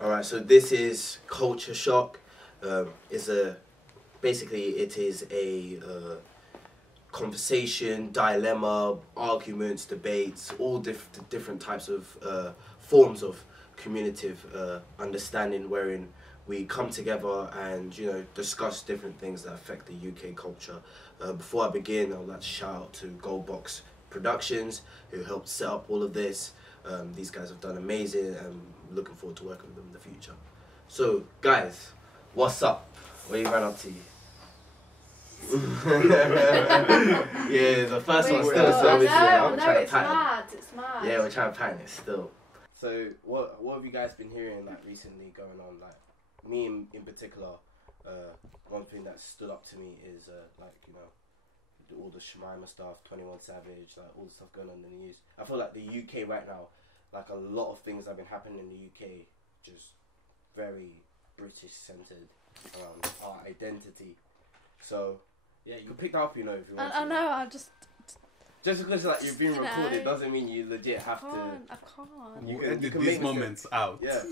All right, so this is KultrShocK. Basically it is a conversation, dilemma, arguments, debates, all different types of forms of communicative understanding, wherein we come together and discuss different things that affect the UK culture. Before I begin, I would like to shout out to Goldbox Productions, who helped set up all of this. These guys have done amazing, and I'm looking forward to working with them in the future. So, guys, what's up? What you ran up to? Yeah, the first one still. So it's mad. It's mad. Yeah, we're trying to pattern it still. So, what have you guys been hearing recently going on? Me in particular, one thing that stood up to me is all the Shemima stuff, 21 Savage, all the stuff going on in the news. I feel like the UK right now, a lot of things that have been happening in the UK, just very British centered around our identity. So yeah, you can pick that up, if you want. I know. I just because you've been recorded doesn't mean you legit have to. I can't. You edit these moments out. Yeah.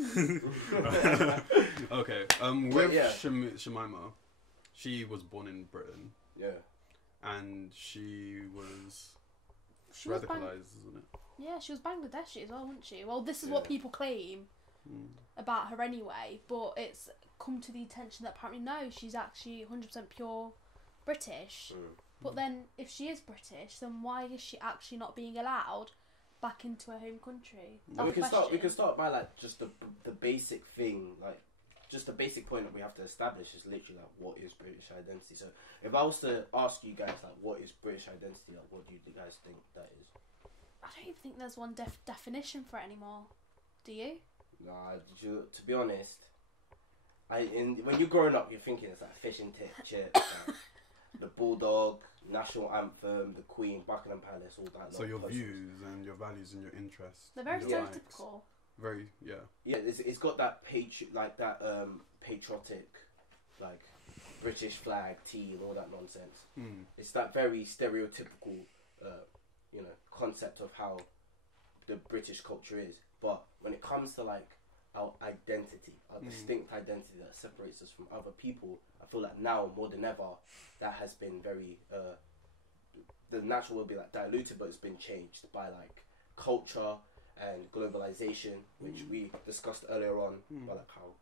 Okay. With Shemima, she was born in Britain. Yeah. And she was She was radicalised, isn't it? Yeah, she was Bangladeshi as well, wasn't she? Well, this is what people claim about her anyway, but it's come to the attention that apparently no, she's actually 100% pure British. But then, if she is British, then why is she actually not being allowed back into her home country? We can start by just the basic thing, just the basic point that we have to establish is literally what is British identity. So if I was to ask you guys what is British identity, what do you guys think that is? I don't even think there's one definition for it anymore. Do you? Nah, to be honest, when you're growing up, you're thinking it's fish and chips, the bulldog, national anthem, the Queen, Buckingham Palace, all that. So your views and your values and your interests. They're very stereotypical. Very, yeah. Yeah, it's got that patriotic, British flag, tea, and all that nonsense. It's that very stereotypical, concept of how the British culture is. But when it comes to our identity, our distinct identity that separates us from other people, I feel like now more than ever, that has been very. The natural will be diluted, but it's been changed by culture and globalization, which we discussed earlier on, about how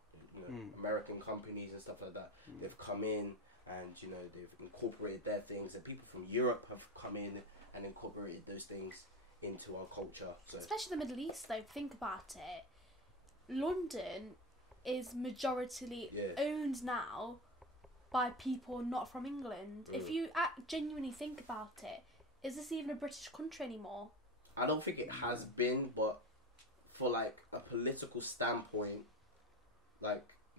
American companies and stuff like that, they've come in and they've incorporated their things, and people from Europe have come in and incorporated those things into our culture. So especially the Middle East, though. Think about it. London is majoritarily owned now by people not from England. If you genuinely think about it, is this even a British country anymore? I don't think it has been, but for a political standpoint,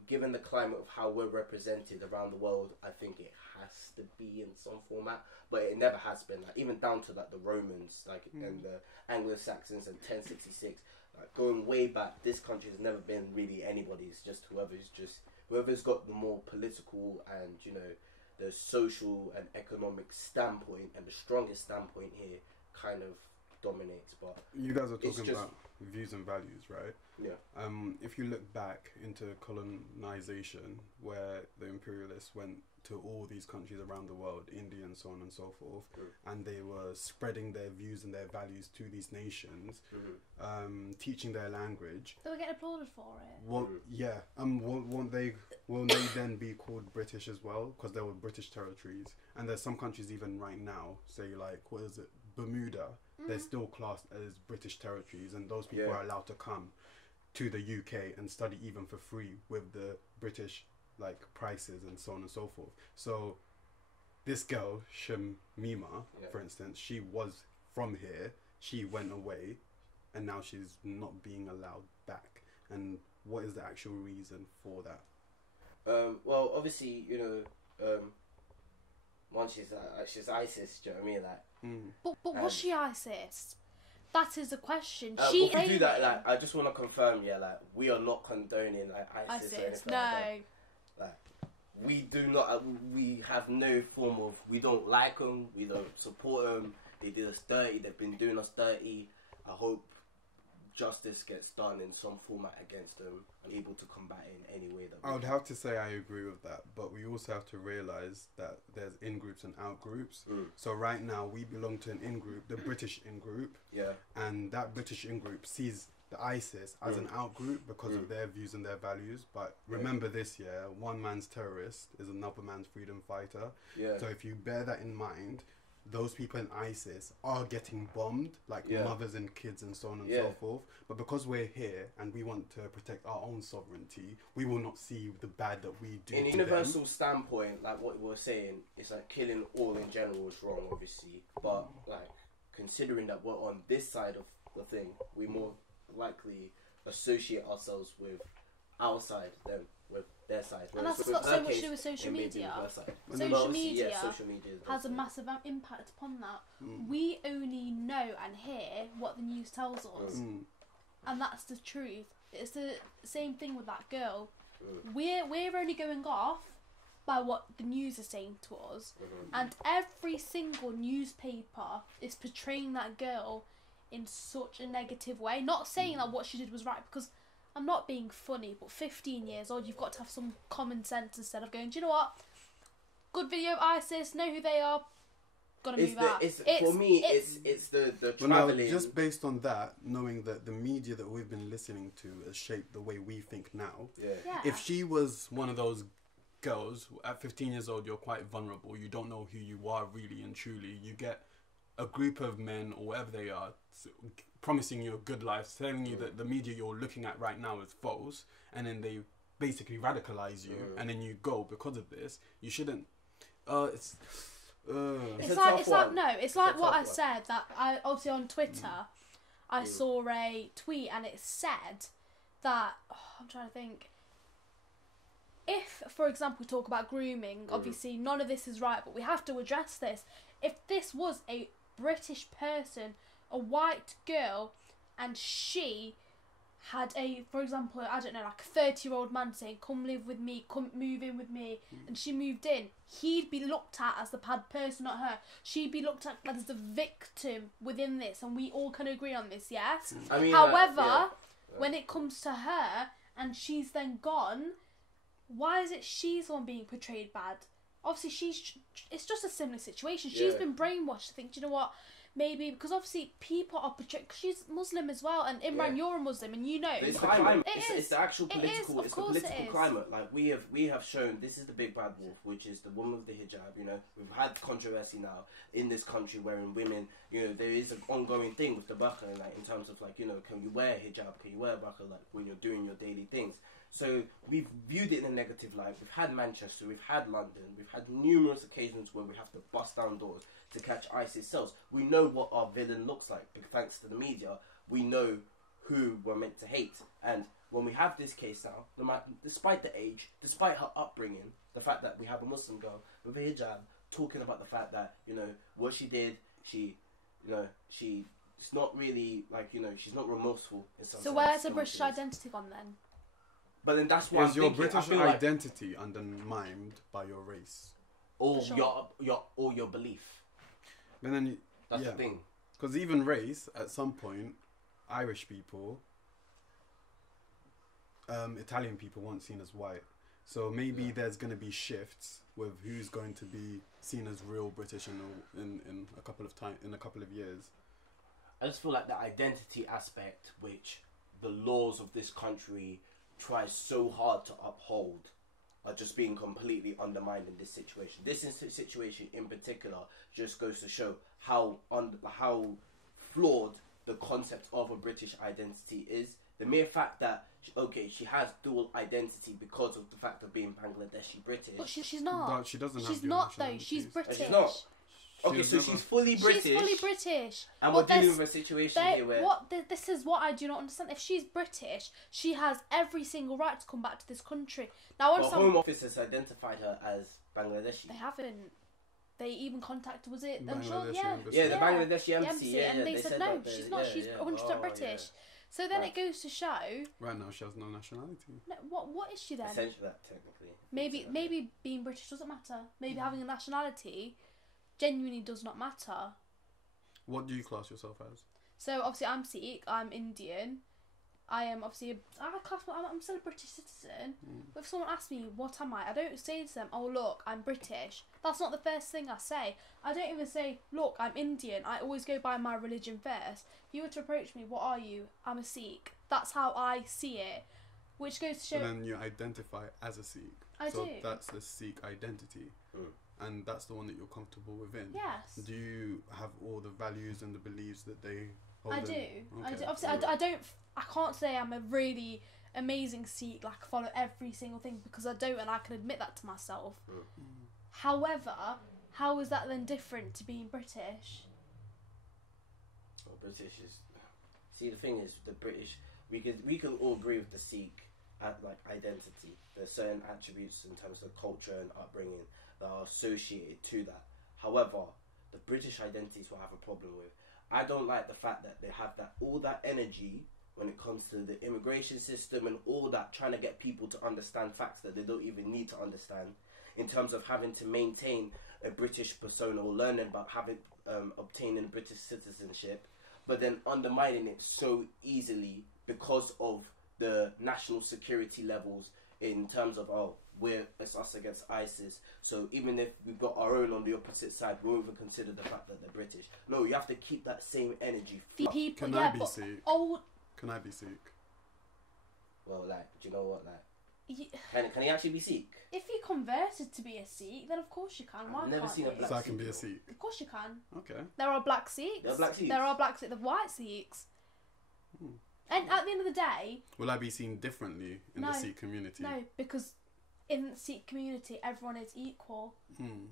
given the climate of how we're represented around the world, I think it has to be in some format, but it never has been. Even down to the Romans, and the Anglo-Saxons in 1066, going way back, this country has never been really anybody's. Just whoever's got the more political and the social and economic standpoint, and the strongest standpoint here kind of dominates. But you guys are talking about views and values, right? Yeah. If you look back into colonization, where the imperialists went to all these countries around the world, India and so on and so forth, and they were spreading their views and their values to these nations, teaching their language. They were getting applauded for it. Yeah. Will they then be called British as well? Because they were British territories, and there's some countries even right now, say what is it, Bermuda, they're still classed as British territories, and those people are allowed to come to the UK and study even for free with the British prices and so on and so forth. So this girl Shemima, for instance, she was from here, she went away, and now she's not being allowed back. And what is the actual reason for that? Well, obviously, one, she's ISIS. Do you know what I mean? But was she ISIS? That is the question. She do that. I just want to confirm. We are not condoning ISIS or anything no. We do not. We have no form of. We don't like them. We don't support them. They did us dirty. They've been doing us dirty. I hope justice gets done in some format against them and able to combat it in any way that I would have to say I agree with that, but we also have to realise that there's in-groups and out-groups. So right now we belong to an in-group, the British in-group, and that British in-group sees the ISIS as an out-group because of their views and their values. But remember this, one man's terrorist is another man's freedom fighter. So if you bear that in mind, those people in ISIS are getting bombed, like mothers and kids and so on and so forth. But because we're here and we want to protect our own sovereignty, we will not see the bad that we do. In a universal standpoint, like what we were saying, it's like killing all in general is wrong, obviously. But like considering that we're on this side of the thing, we more likely associate ourselves with our side than with their side. And that's got so much to do with social media. Social media has a massive impact upon that. We only know and hear what the news tells us, and that's the truth. It's the same thing with that girl. We're only going off by what the news is saying to us, and every single newspaper is portraying that girl in such a negative way. Not saying that what she did was right, because I'm not being funny, but 15 years old, you've got to have some common sense instead of going, do you know what? Good video of ISIS, know who they are, gotta move out. For me, it's the travelling. Well, just based on that, knowing that the media that we've been listening to has shaped the way we think now. If she was one of those girls, at 15 years old, you're quite vulnerable. You don't know who you are really and truly. You get a group of men, or whatever they are, promising you a good life, telling you that the media you're looking at right now is false, and then they basically radicalize you, and then you go because of this. You shouldn't. It's like what I said, that I obviously on Twitter I saw a tweet and it said that I'm trying to think. If, for example, we talk about grooming, obviously none of this is right, but we have to address this. If this was a British person, a white girl, and she had for example, I don't know, like a 30-year-old man saying, come live with me, come move in with me, and she moved in, he'd be looked at as the bad person, not her. She'd be looked at as the victim within this, and we all can agree on this, yes? I mean, however, when it comes to her, and she's then gone, why is it she's the one being portrayed bad? Obviously, it's just a similar situation. She's been brainwashed to think, do you know what? Maybe because obviously people are portrayed. Cause she's Muslim as well, and Imran, you're a Muslim, and you know. But it's the climate. It's the actual political. It's the political climate. Like we have shown. This is the big bad wolf, which is the woman with the hijab. You know, we've had controversy now in this country wherein women. You know, there is an ongoing thing with the burqa, like in terms of like, you know, can you wear hijab? Can you wear burqa like when you're doing your daily things? So we've viewed it in a negative light. We've had Manchester, we've had London, we've had numerous occasions where we have to bust down doors to catch ISIS cells. We know what our villain looks like, thanks to the media. We know who we're meant to hate. And when we have this case now, no matter, despite the age, despite her upbringing, the fact that we have a Muslim girl with a hijab talking about the fact that, you know, what she did, she's not really, like, you know, she's not remorseful in some sense. So where's the British identity gone then? But then that's why is your British identity undermined by your race, or your belief? But then that's the thing. Because even race, at some point, Irish people, Italian people weren't seen as white. So maybe there's going to be shifts with who's going to be seen as real British in a couple of years. I just feel like the identity aspect, which the laws of this country tries so hard to uphold, are just being completely undermined in this situation. This situation in particular just goes to show how flawed the concept of a British identity is. The mere fact that she has dual identity because of the fact of being Bangladeshi British. But she's not. No, she doesn't. She's not though. She's British. She's not. Okay, so she's fully British. She's fully British. And we're dealing with a situation here where... This is what I do not understand. If she's British, she has every single right to come back to this country. Now, the Home Office has identified her as Bangladeshi. They haven't. They even contacted, was it? I'm sure, yeah, the Bangladeshi embassy. And they said no, she's not. She's 100% British. Yeah. So then it goes to show... Right now she has no nationality. No, what is she then? Essentially that, technically. Maybe being British doesn't matter. Maybe having a nationality genuinely does not matter. What do you class yourself as? So obviously I'm Sikh, I'm Indian. I am obviously I'm still a British citizen. But if someone asks me what am I don't say to them, oh look, I'm British. That's not the first thing I say. I don't even say, look, I'm Indian. I always go by my religion first. If you were to approach me, what are you? I'm a Sikh. That's how I see it. Which goes to show. And then you identify as a Sikh. I do. That's the Sikh identity. And that's the one that you're comfortable within. Yes. Do you have all the values and the beliefs that they hold? I do. Okay. I do. Obviously, I can't say I'm a really amazing Sikh, like follow every single thing, because I don't, and I can admit that to myself. However, how is that then different to being British? Well, British is. See, the thing is, the British, we can all agree with the Sikh like identity. There's certain attributes in terms of culture and upbringing that are associated to that. However, the British identity is what I have a problem with. I don't like the fact that they have all that energy when it comes to the immigration system and all that, trying to get people to understand facts that they don't even need to understand, in terms of having to maintain a British persona or learning about having obtaining British citizenship, but then undermining it so easily because of the national security levels, in terms of, oh, it's us against ISIS, so even if we've got our own on the opposite side, we won't even consider the fact that they're British. No, you have to keep that same energy. People, Can I be Sikh? Can I be Sikh? Well, like, do you know what, like, can he actually be Sikh? If you converted to be a Sikh, then of course you can. Why I've never can't seen you? a black So I can Sikh be a before. Sikh. Of course you can. Okay. There are black Sikhs. There are black Sikhs. There are black Sikhs. The white Sikhs. And at the end of the day, Will I be seen differently in the Sikh community? no, because in the Sikh community, everyone is equal.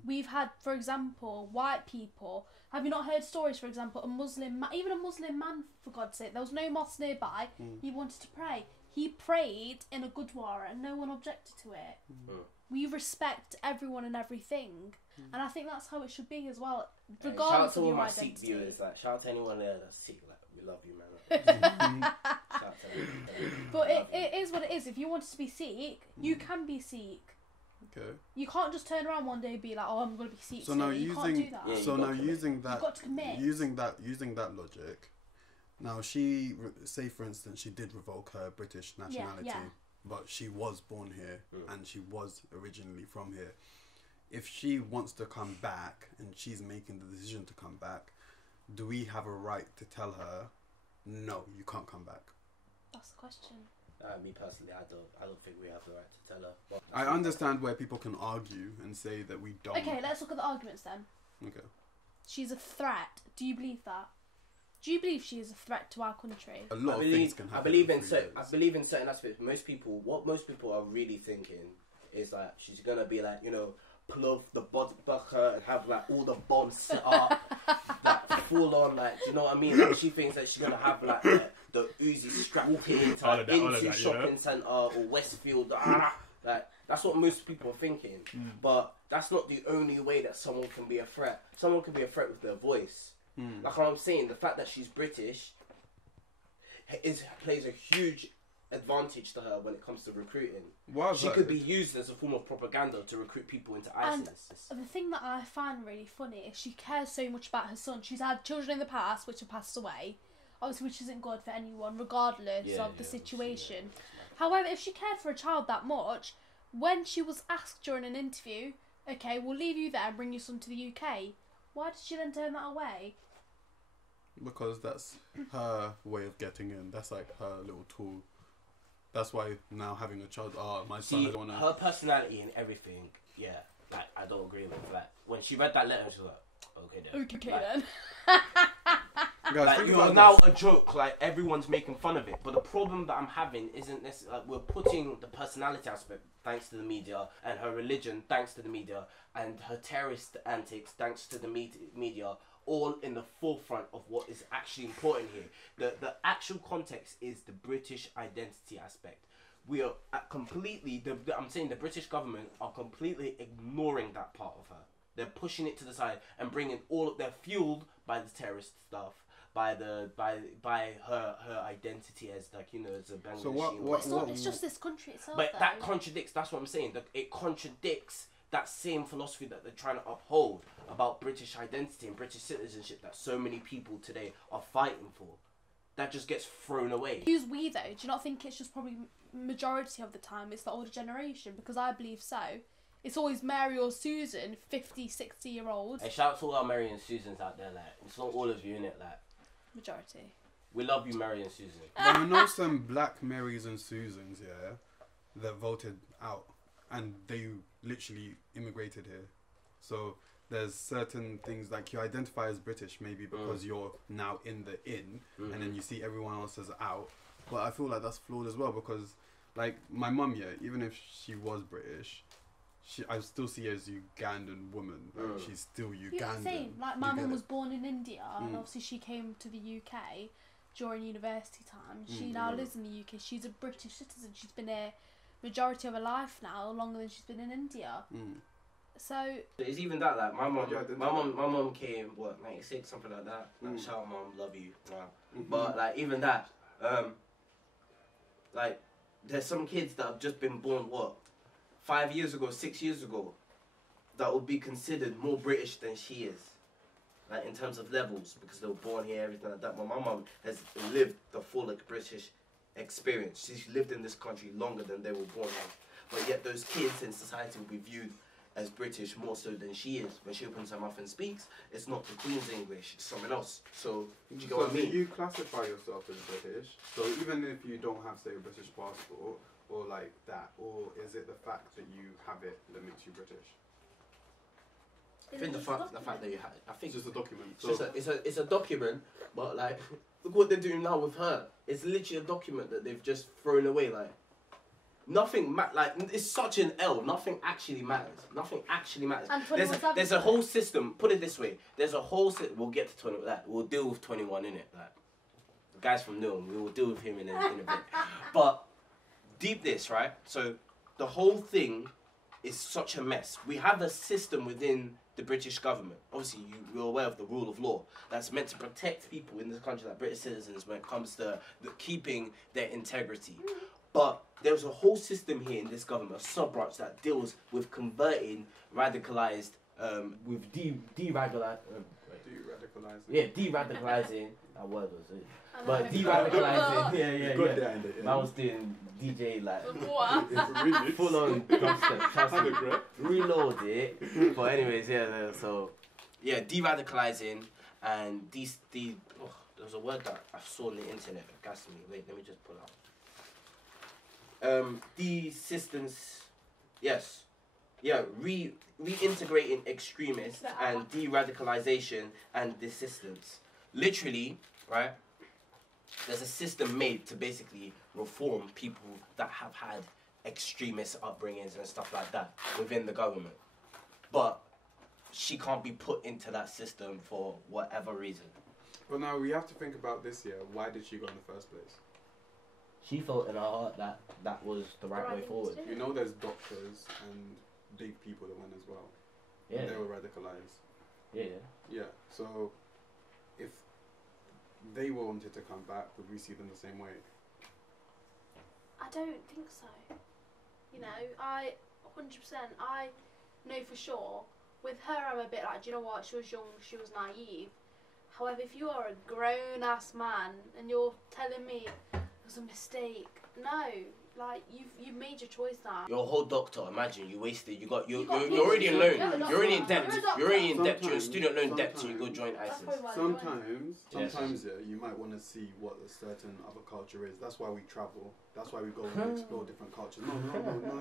We've had, for example, white people. Have you not heard stories, for example, even a Muslim man, for God's sake, there was no mosque nearby, he wanted to pray. He prayed in a gurdwara and no one objected to it. We respect everyone and everything. And I think that's how it should be as well, regardless of your identity. Shout out to all my Sikh viewers, shout out to anyone there that's Sikh, we love you, man. But it is what it is. If you wanted to be Sikh, you can be Sikh. Okay. You can't just turn around one day and be like, "Oh, I'm going to be Sikh." So now you can't do that. Yeah, so now using that, you've got to commit. using that logic. Now say for instance she did revoke her British nationality, but she was born here and she was originally from here. If she wants to come back and she's making the decision to come back, do we have a right to tell her, no, you can't come back? That's the question. Me personally, I don't think we have the right to tell her. Well, I understand where people can argue and say that we don't. Okay, let's look at the arguments then. Okay. She's a threat. Do you believe that? Do you believe she is a threat to our country? A lot of things can happen. I believe in certain aspects. What most people are really thinking is like she's gonna be like, pull off the bucker and have like all the bombs set up, like full on, like, do you know what I mean? Like, she thinks that she's gonna have like the Uzi strapped into shopping centre or Westfield. Like, that's what most people are thinking. But that's not the only way that someone can be a threat. Someone can be a threat with their voice. Like what I'm saying, the fact that she's British plays a huge advantage to her when it comes to recruiting. She could be used as a form of propaganda to recruit people into ISIS. And the thing that I find really funny is she cares so much about her son. She's had children in the past which have passed away, obviously, which isn't good for anyone regardless of the situation. However, if she cared for a child that much, when she was asked during an interview, okay, we'll leave you there and bring your son to the UK, why did she then turn that away? Because that's her way of getting in. That's like her little tool. That's why now having a child, my son doesn't want to... Her personality and everything, like, I don't agree with. Like, when she read that letter, she was like, okay then. Okay like, then. Guys, like, you're now a joke, like, everyone's making fun of it. But the problem that I'm having isn't this, like, we're putting the personality aspect, thanks to the media, and her religion, thanks to the media, and her terrorist antics, thanks to the media, all in the forefront of what is actually important here. The actual context is the British identity aspect. We are completely, I'm saying the British government are completely ignoring that part of her. They're pushing it to the side and bringing they're fueled by the terrorist stuff, by her identity as, like, as a Bangladeshi. So It's just this country itself. But though. that contradicts, that's what I'm saying. It contradicts that same philosophy that they're trying to uphold about British identity and British citizenship that so many people today are fighting for, that just gets thrown away. Who's we though? Do you not think it's just probably majority of the time it's the older generation? Because I believe so. It's always Mary or Susan, 50, 60-year-olds. Hey, shout out to all our Mary and Susans out there, like, it's not all of you, innit, like. Majority. We love you, Mary and Susan. But I know some black Marys and Susans, yeah, that voted out, and they literally immigrated here. So there's certain things like you identify as British maybe because you're now in the in, and then you see everyone else as out. But I feel like that's flawed as well because, like, my mum, yeah, even if she was British, I still see her as Ugandan woman. Like, she's still Ugandan. Yeah, same. Like, my mum was born in India, and obviously she came to the UK during university time. She now lives in the UK. She's a British citizen. She's been here majority of her life now, longer than she's been in India. So it's even that, like, my mum came, what, 96, something like that. Like, shout out, mum, love you. Wow. But like, even that, like, there's some kids that have just been born, what, 5 years ago, 6 years ago, that would be considered more British than she is, like, in terms of levels, because they were born here, everything like that. But my mum has lived the full, like, British experience. She's lived in this country longer than they were born here. But yet those kids in society will be viewed as British more so than she is. When she opens her mouth and speaks, it's not the Queen's English, it's someone else. So, do you get what I mean? Do you classify yourself as British? So even if you don't have, say, a British passport, or like that, or is it the fact that you have it that makes you British? I think the fact that you have, I think it's just a document. It's a document, but like, look what they're doing now with her. It's literally a document that they've just thrown away. Like, nothing like, it's such an L. Nothing actually matters. Nothing actually matters. There's a whole system. Put it this way. There's a whole system. We'll get to 20. Like, we'll deal with 21 in it. Like, the guys from Newham, we will deal with him in a bit. But deep this, right? So the whole thing is such a mess. We have a system within the British government. Obviously, you're aware of the rule of law that's meant to protect people in this country, like British citizens, when it comes to keeping their integrity. But there's a whole system here in this government, a sub-branch that deals with converting radicalized, with de-radicalizing. Yeah, de-radicalizing. That word was it. But de-radicalizing, I was doing DJ, like, full on dubstep, reload it. But anyways, yeah, so, yeah, de-radicalizing, and there was a word that I saw on the internet that gassed me. Wait, let me just pull out. De-systems, yes. Yeah, reintegrating extremists and de-radicalization and desistance. Literally, right, there's a system made to basically reform people that have had extremist upbringings and stuff like that within the government. But she can't be put into that system for whatever reason. Well, now we have to think about this here. Why did she go in the first place? She felt in her heart that that was the right way forward. You know, there's doctors and big people that went as well. Yeah. And they were radicalized. Yeah. Yeah. So, if they wanted to come back, would we see them the same way? I don't think so. You know, I 100%, I know for sure. With her, I'm a bit like, do you know what? She was young, she was naive. However, if you are a grown-ass man and you're telling me it was a mistake, no. Like, you've made your choice now. You're a whole doctor. Imagine you wasted. You're already in loan. You're already in debt. You're already in debt. You're a student loan debt. So you go join ISIS. Sometimes, yeah, you might want to see what a certain other culture is. That's why we travel. That's why we go and explore different cultures. No,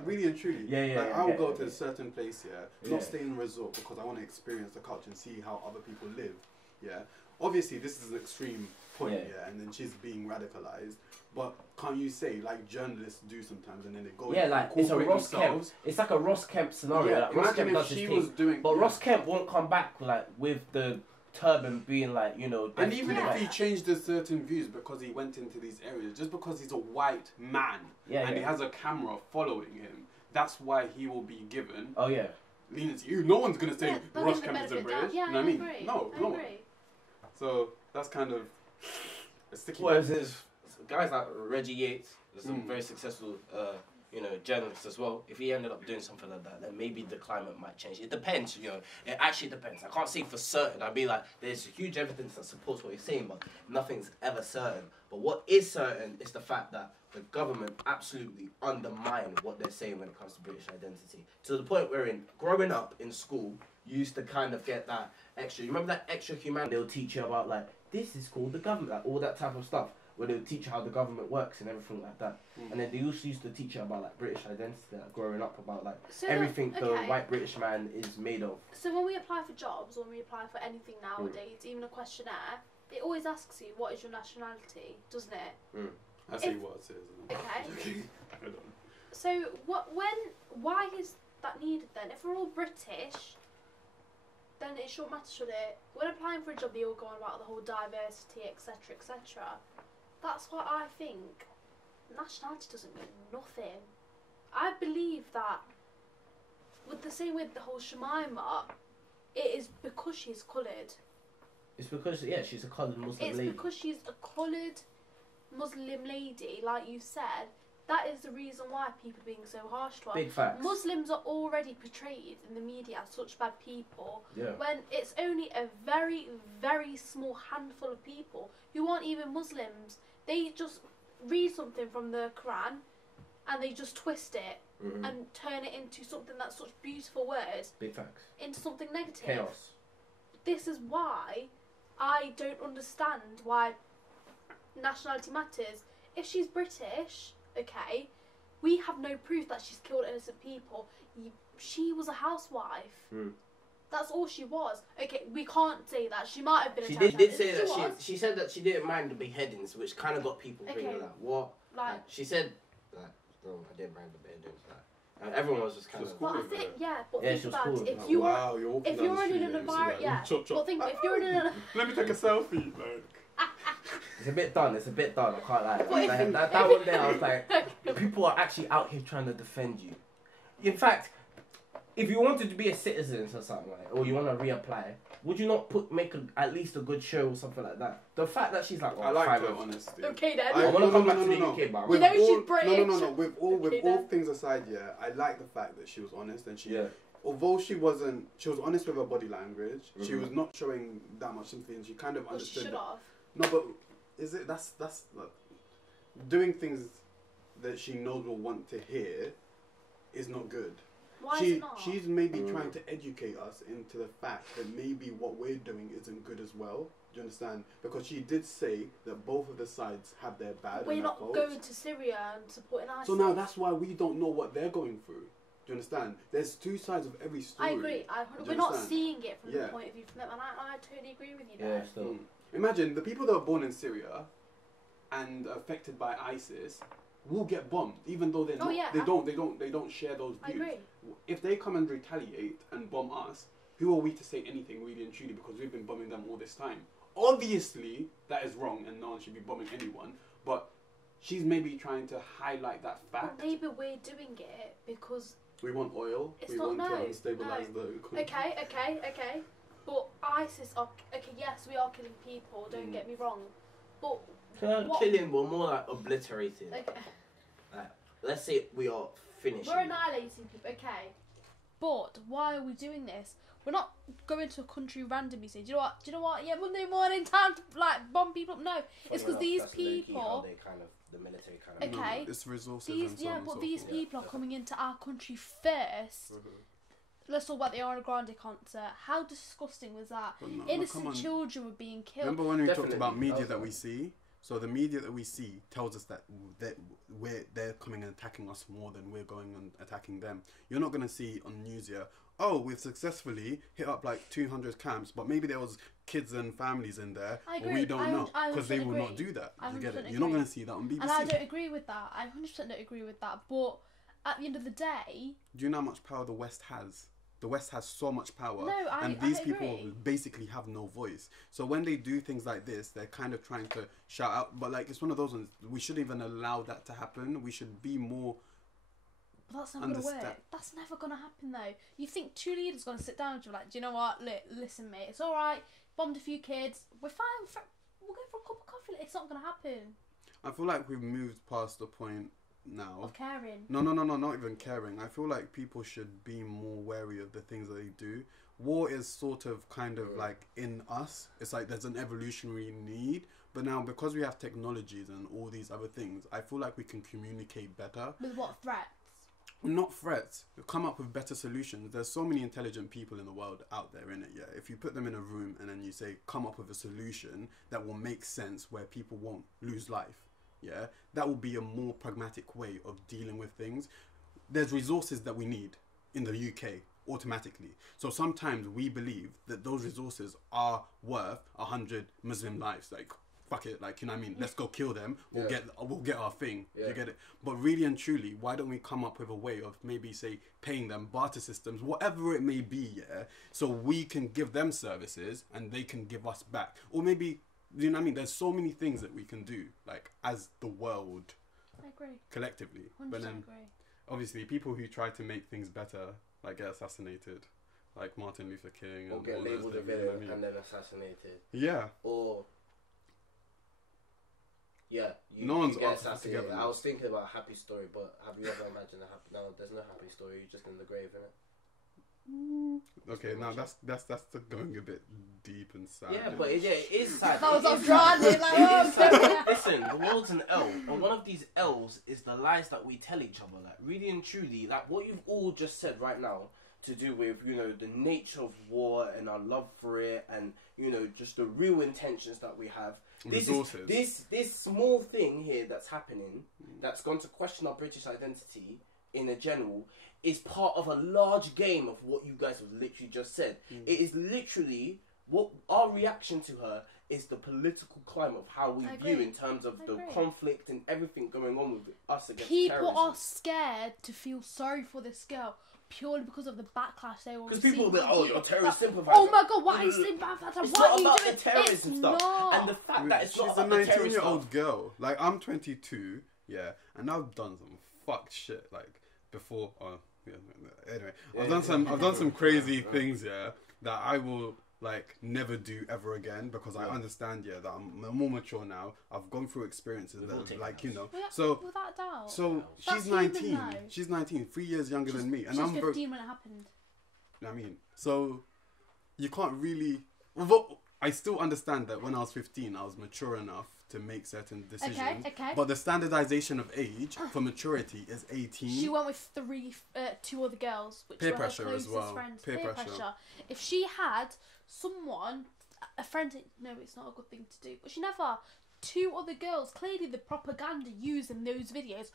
really and truly. I will go to a certain place, not stay in a resort because I want to experience the culture and see how other people live. Yeah. Obviously, this is an extreme point, and then she's being radicalized. But can't you say, like journalists do sometimes, and then they go like it's a Ross Kemp. It's like a Ross Kemp scenario. Yeah, like, Ross Kemp does his thing, but Ross Kemp won't come back like with the turban being like, you know. And even if he changed his certain views because he went into these areas, just because he's a white man and he has a camera following him, that's why he will be given. Oh yeah. Leniency. No one's gonna say Ross Kemp is a British. Yeah, you know what I mean? Agree. No one. So that's kind of a sticky. Whereas there's guys like Reggie Yates, some very successful, you know, journalist as well, if he ended up doing something like that, then maybe the climate might change. It depends, you know. It actually depends. I can't say for certain. I'd be like, there's huge evidence that supports what you're saying, but nothing's ever certain. But what is certain is the fact that the government absolutely undermine what they're saying when it comes to British identity. To the point where growing up in school, you used to kind of get that extra, you remember that extra humanity they'll teach you about, like, this is called the government, like, all that type of stuff, where they'll teach you how the government works and everything like that. And then they also used to teach you about, like, British identity, like, growing up, about, like, everything the white British man is made of. So when we apply for jobs, when we apply for anything nowadays, even a questionnaire, it always asks you, what is your nationality, doesn't it? I see what it says. Okay. So why is that needed then? If we're all British, then it shouldn't matter, should it? When applying for a job, they all go on about the whole diversity, etc., etc. That's why I think nationality doesn't mean nothing. I believe that, with the same with the whole Shemima, it is because she's coloured. It's because, yeah, she's a coloured Muslim lady. It's because she's a coloured Muslim lady, like you said. That is the reason why people are being so harsh to her. Big facts. Muslims are already portrayed in the media as such bad people, Yeah. when it's only a very, very small handful of people who aren't even Muslims. They just read something from the Quran and they just twist it and turn it into something that's such beautiful words. Big facts. Into something negative. Chaos. This is why I don't understand why nationality matters. If she's British, okay, we have no proof that she's killed innocent people. She was a housewife. That's all she was. Okay, we can't say that. She might have been a terrorist. She did say that was. she said that she didn't mind the beheadings, which kind of got people thinking, like, what? Like, she said, like, no, I didn't mind the beheadings. Like, and everyone was just kind of... But I think, but yeah, think about it. If like, you wow, if you're in an environment, but think, if you're in an... Let me take a selfie, like... It's a bit done, I can't lie. Like, that one day I was like, people are actually out here trying to defend you. In fact, if you wanted to be a citizen or something, like, or you want to reapply, would you not make at least a good show or something like that? The fact that she's like, I like her honesty. Okay then. I want to come back to the UK, man. You know she's British. No. With all things aside, yeah, I like the fact that she was honest and she. Yeah. Although she was honest with her body language. She was not showing that much sympathy, and she kind of understood. She should have. No, but is it that's like, doing things that she knows will want to hear is not good. Why is it not? She's maybe trying to educate us into the fact that maybe what we're doing isn't good as well. Do you understand? Because she did say that both of the sides have their bad. We're not going to Syria and supporting ISIS. So now that's why we don't know what they're going through. Do you understand? There's two sides of every story. I agree. We're not seeing it from the point of view from them, and I totally agree with you there. Yeah, Imagine the people that were born in Syria and affected by ISIS will get bombed, even though they're not. They don't share those views. I agree. If they come and retaliate and bomb us, who are we to say anything really and truly, because we've been bombing them all this time? Obviously, that is wrong, and no one should be bombing anyone. But she's maybe trying to highlight that fact. Well, maybe we're doing it because we want oil. We want to stabilize the economy. Okay. But ISIS are yes, we are killing people. Don't get me wrong, but killing, we're more like obliterating. Okay. Like, let's say we are finishing. We're annihilating people. Okay. But why are we doing this? We're not going to a country randomly saying, do you know what? Yeah, Monday morning, time to like bomb people. No, it's because these people. They kind of, the military kind of. Okay. No, it's resources. These people are coming into our country first. Let's talk about the Ariana Grande concert. How disgusting was that? Innocent children were being killed. Remember when we talked about media that we see? So the media that we see tells us that they're coming and attacking us more than we're going and attacking them. You're not going to see on news here, oh, we've successfully hit up like 200 camps, but maybe there was kids and families in there, but we don't know, because they will not do that. You get it? You're not going to see that on BBC. And I don't agree with that. I 100% don't agree with that. But at the end of the day... Do you know how much power the West has? The West has so much power, and these people basically have no voice. So when they do things like this, they're kind of trying to shout out. But like, it's one of those ones, we shouldn't even allow that to happen. We should be more... But that's not going to work. That's never going to happen, though. You think two leaders are going to sit down and be like, do you know what? Listen, mate, it's all right. Bombed a few kids. We're fine. We'll go for a cup of coffee. It's not going to happen. I feel like we've moved past the point now. Of caring. No, not even caring. I feel like people should be more wary of the things that they do. War is sort of kind of like in us. It's like there's an evolutionary need. But now, because we have technologies and all these other things, I feel like we can communicate better. With what threats? Not threats. Come up with better solutions. There's so many intelligent people in the world out there, innit? Yeah. If you put them in a room and then you say, come up with a solution that will make sense where people won't lose life, yeah, that will be a more pragmatic way of dealing with things. There's resources that we need in the UK automatically. So sometimes we believe that those resources are worth 100 Muslim lives. Like, fuck it, like, you know what I mean? Let's go kill them. We'll get our thing. Yeah. You get it? But really and truly, why don't we come up with a way of maybe, say, paying them barter systems, whatever it may be, yeah, so we can give them services and they can give us back. Or maybe, you know what I mean? There's so many things that we can do, like, as the world. I agree. Collectively. 100% But then, agree. obviously, people who try to make things better, like, get assassinated. Like Martin Luther King. Or and get all those labelled a things, you know what I villain mean? and then assassinated. Yeah. Or... Yeah, you, No one's you get up for assassinated. togetherness. I was thinking about a happy story, but have you ever imagined a happy... No, there's no happy story. You're just in the grave, innit? Okay, now that's going a bit deep and sad. Yeah, but it is sad. That was It off is driving, sad. like, It oh, is sad. Listen, the world's an L, and one of these L's is the lies that we tell each other. Like, really and truly, like what you've all just said right now, to do with, you know, the nature of war and our love for it, and, you know, just the real intentions that we have. This small thing here that's happening, that's going to question our British identity in a general, is part of a large game of what you guys have literally just said. It is literally what our reaction to her is, the political climate of how we view in terms of the conflict and everything going on with us against terrorism. People are scared to feel sorry for this girl purely because of the backlash they will receive. Because people will be like, oh, you're a terrorist sympathiser. Oh my god, why are you sympathiser? It's What not are you about doing? the terrorism It's stuff. not. And the fact that it's not She's a about the terrorist 19-year-old stuff. girl. Like, I'm 22, yeah, and I've done some fucked shit, like, before. Anyway, I've done some crazy things, yeah, that I will, like, never do ever again, because I understand, yeah, that I'm more mature now. I've gone through experiences that, like, you know. So, without doubt. so That's she's 19. human, though. She's 19, 3 years younger than me, and She's I'm 15 when it happened. I mean, so you can't really. Well, I still understand that when I was 15, I was mature enough to make certain decisions. Okay. But the standardization of age for maturity is 18. She went with two other girls, which Peer were pressure her as closest well. friends. Peer pressure. If she had someone, a friend, no, it's not a good thing to do. But she never. Two other girls. Clearly, the propaganda used in those videos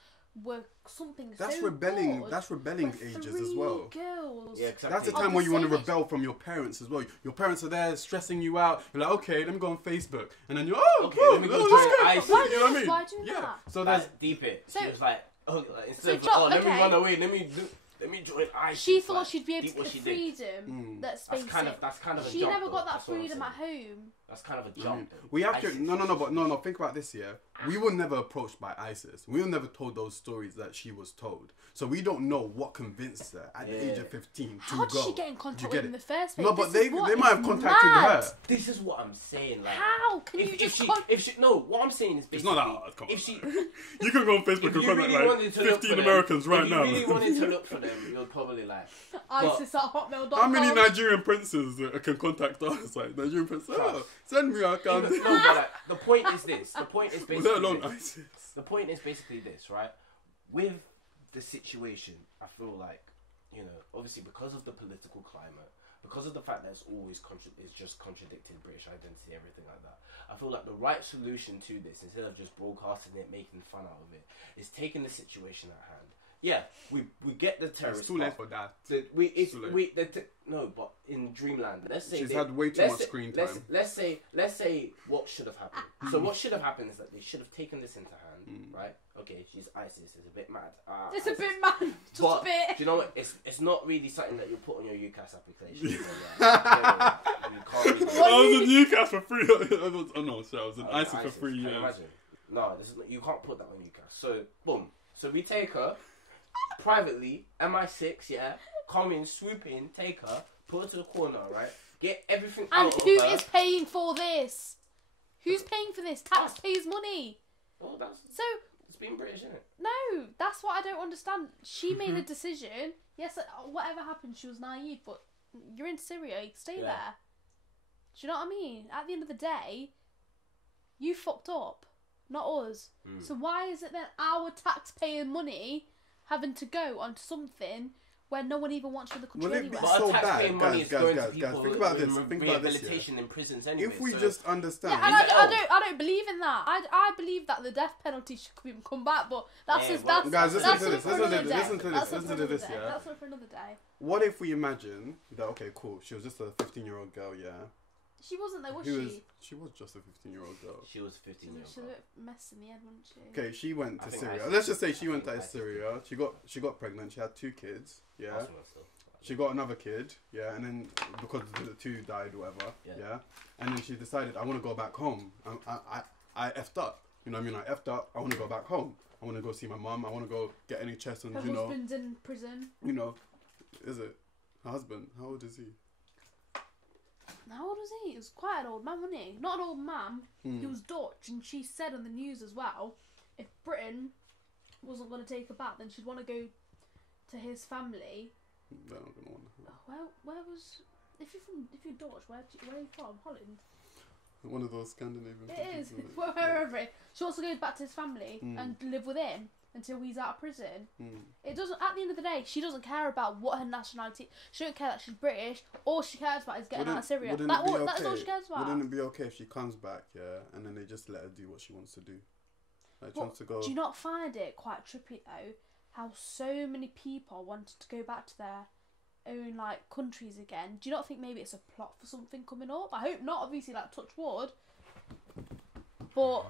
were something. That's so rebelling. good. That's rebelling But ages three as well. girls. Yeah, exactly. That's the time where you want to rebel from your parents as well. Your parents are there stressing you out. You're like, okay, let me go on Facebook, and then you're, Okay, let me go join ISIS. Why You know what I mean? Why do Yeah. that? So That's there's deep it. So- She was like, oh, like, instead of, So, oh, let me okay. run away, let me join ISIS. She thought like, she'd be able deep to what get she the did. freedom that's That's basic. kind of a She jump, never though. got that That's what I'm freedom saying. at home. That's kind of a jump. though. We have ISIS to no. Think about this. We were never approached by ISIS. We were never told those stories that she was told. So we don't know what convinced her at the age of 15 How to did go. she get in contact You with get him in it? the first place? No, but This they is what might have is contacted mad. her. This is what I'm saying. Like, How can you just what I'm saying is basically, It's not that hard. Come on. if she, You can go on Facebook if and you really contact wanted like to look for 15 them, Americans right if now. you really wanted to look for them, you're probably like, ISIS at hotmail.com. How many Nigerian princes can contact us? Like, Nigerian princes, send me your account. no, but like, the point is this. The point is Let basically alone this. ISIS. The point is basically this, right? With the situation, I feel like, you know, obviously because of the political climate, because of the fact that it's always it's just contradicting British identity, everything like that, I feel like the right solution to this, instead of just broadcasting it, making fun out of it, is taking the situation at hand. Yeah, we get the terrorist. It's too late for that. No, but in Dreamland, let's say She's had way too much screen time. Let's say what should have happened. So what should have happened is that they should have taken this into hand, right? Okay, she's ISIS. It's a bit mad. It's a ISIS. bit mad. Just But a bit. do you know what? It's not really something that you put on your UCAS application. So, yeah, you can't really, I was in UCAS for free. Oh no, sorry, I was in ISIS for 3 Can you years. imagine? No, you can't put that on UCAS. So boom. So we take her privately, MI6, yeah, come in, swoop in, take her, put her to the corner, right? Get everything And out of who her. is paying for this? Who's paying for this? Taxpayers' money. Oh, that's... So It's being British, isn't it? No, that's what I don't understand. She made a decision. Yes, whatever happened, she was naive, but you're in Syria, you can stay there. Do you know what I mean? At the end of the day, you fucked up, not us. So why is it then our taxpayer money having to go onto something where no one even wants you in the country anyway? But so taxpayer bad, money is going to guys, people think about this. in Think about this, rehabilitation in prisons anyway. If we just understand, Yeah, and I don't believe in that. I believe that the death penalty should even come back, but that's Yeah, just well, guys, listen to this. for another day. Listen to this. That's Listen for to another this. day. Yeah. That's for another day. What if we imagine that? Okay, cool. She was just a 15-year-old girl. Yeah. She wasn't though, was She she? was. She was just a 15-year-old girl. She was 15 years She was a bit mess in the end, wasn't she? Okay, she went I to think Syria. ISIS Let's just say did. she I went think to ISIS Syria. She got pregnant. She had 2 kids. Yeah. Arsenal still. She got another kid. Yeah, and then because the 2 died, or whatever. Yeah. And then she decided, I want to go back home. I effed up. You know what I mean? I effed up. I want to go back home. I want to go see my mum. I want to go get any chest and Her husband's in prison. you know, is it her husband? How old is he? How old was he? He was quite an old man, wasn't he? Not an old man. He was Dutch, and she said on the news as well, if Britain wasn't going to take her back, then she'd want to go to his family. They're not gonna want her. Where was? If you're Dutch, where are you from? Holland. One of those Scandinavian. It is. countries, isn't it? Wherever it. She wants to go back to his family and live with him until he's out of prison. It doesn't. At the end of the day, she doesn't care about what her nationality. She don't care that she's British. All she cares about is getting out of Syria. That's all she cares about. Wouldn't it be okay if she comes back, yeah, and then they just let her do what she wants to do? Like, she wants to go. Do you not find it quite trippy though? How so many people wanted to go back to their own like countries again. Do you not think maybe it's a plot for something coming up? I hope not. Obviously, like touch wood. But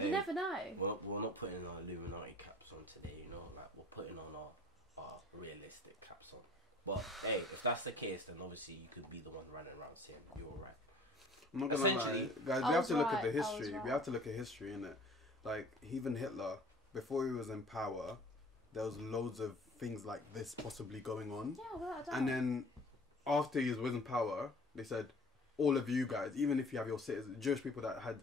you never know. We're not putting our Illuminati caps on today, you know. Like we're putting on our realistic caps on. But hey, if that's the case, then obviously you could be the one running around saying you're all right. I'm not gonna lie, guys. We have to look at the history. We have to look at history, innit? Like even Hitler, before he was in power, there was loads of things like this possibly going on. Yeah, well, I don't. And then after he was in power, they said, all of you guys, even if you have your Jewish people that had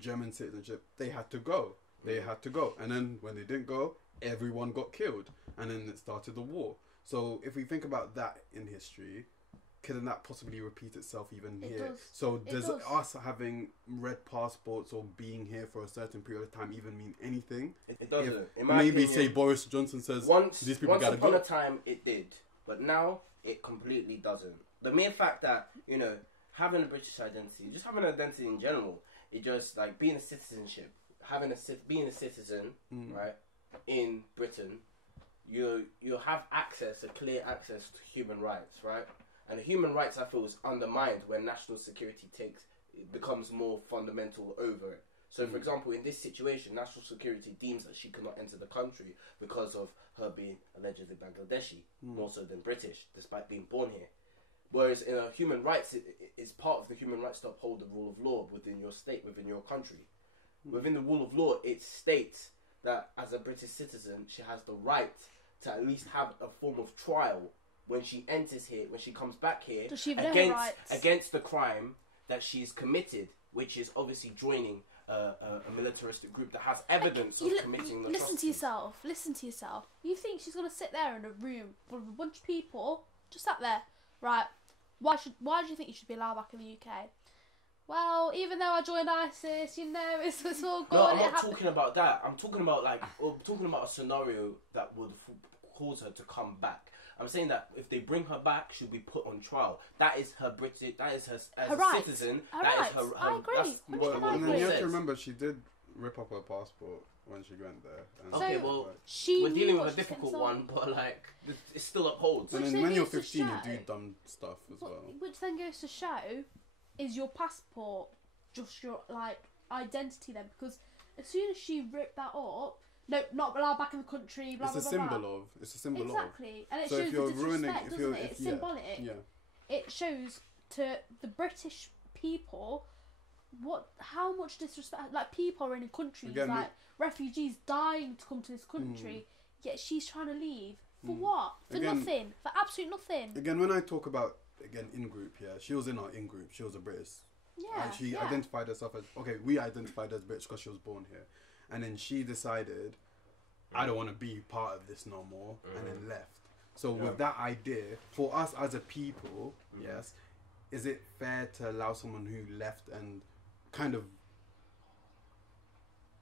German citizenship, they had to go. They had to go. And then when they didn't go, everyone got killed. And then it started the war. So if we think about that in history, couldn't that possibly repeat itself even here? Does. So does us having red passports or being here for a certain period of time even mean anything? It doesn't. If in my maybe opinion, say Boris Johnson says these people gotta go. Once upon a time it did, but now it completely doesn't. The mere fact that, you know, having a British identity, just having an identity in general, it just like being a citizenship, being a citizen, right, in Britain, you have clear access to human rights, right? And the human rights, I feel, is undermined when national security becomes more fundamental over it. So, for example, in this situation, national security deems that she cannot enter the country because of her being allegedly Bangladeshi, more so than British, despite being born here. Whereas in human rights, it's part of the human rights to uphold the rule of law within your state, within your country. Within the rule of law, it states that as a British citizen, she has the right to at least have a form of trial when she enters here, when she comes back here, Does she have her rights? against the crime that she's committed, which is obviously joining a militaristic group that has evidence of committing the Listen to yourself. Listen to yourself. You think she's going to sit there in a room with a bunch of people, just sat there, right? Why do you think you should be allowed back in the UK? Well, even though I joined ISIS, you know, it's all good. No, I'm not talking about that. I'm talking about a scenario that would cause her to come back. I'm saying that if they bring her back, she'll be put on trial. That is her British. That is her as a citizen. That is her. I agree. And then you have to remember, she did rip up her passport when she went there. And okay, well, we're dealing with a difficult one, but like it still upholds. And then when you're 15, you do dumb stuff as well. Which then goes to show, is your passport just your like identity then? Because as soon as she ripped that up. No, not allowed back in the country. Blah, It's a symbol of. Exactly, and it So shows if you're the disrespect, ruining, doesn't it? It's symbolic. Yeah. It shows to the British people how much disrespect. Like people are in countries like refugees dying to come to this country, yet she's trying to leave for what? For nothing. For absolute nothing. Again, when I talk about in group, she was in our in group. She was a British. Yeah. And she identified herself as we identified as British because she was born here. and then she decided, I don't want to be part of this no more, and then left. So with that idea, for us as a people, yes, is it fair to allow someone who left and kind of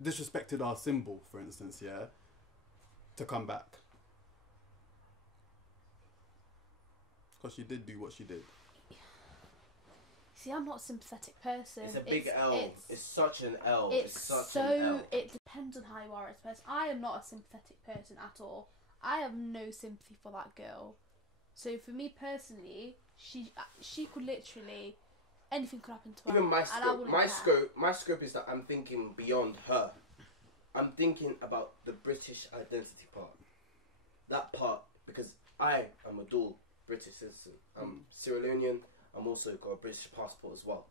disrespected our symbol, for instance, to come back? Because she did do what she did. See, I'm not a sympathetic person. It's a big L. It's such an L. It's such an L. It depends on how you are as a person. I am not a sympathetic person at all. I have no sympathy for that girl. So for me personally, she could literally, anything could happen to her. Even my scope is that I'm thinking beyond her. I'm thinking about the British identity part. That part, because I am a dual British citizen. I'm Sierra Leonean. I'm also got a British passport as well.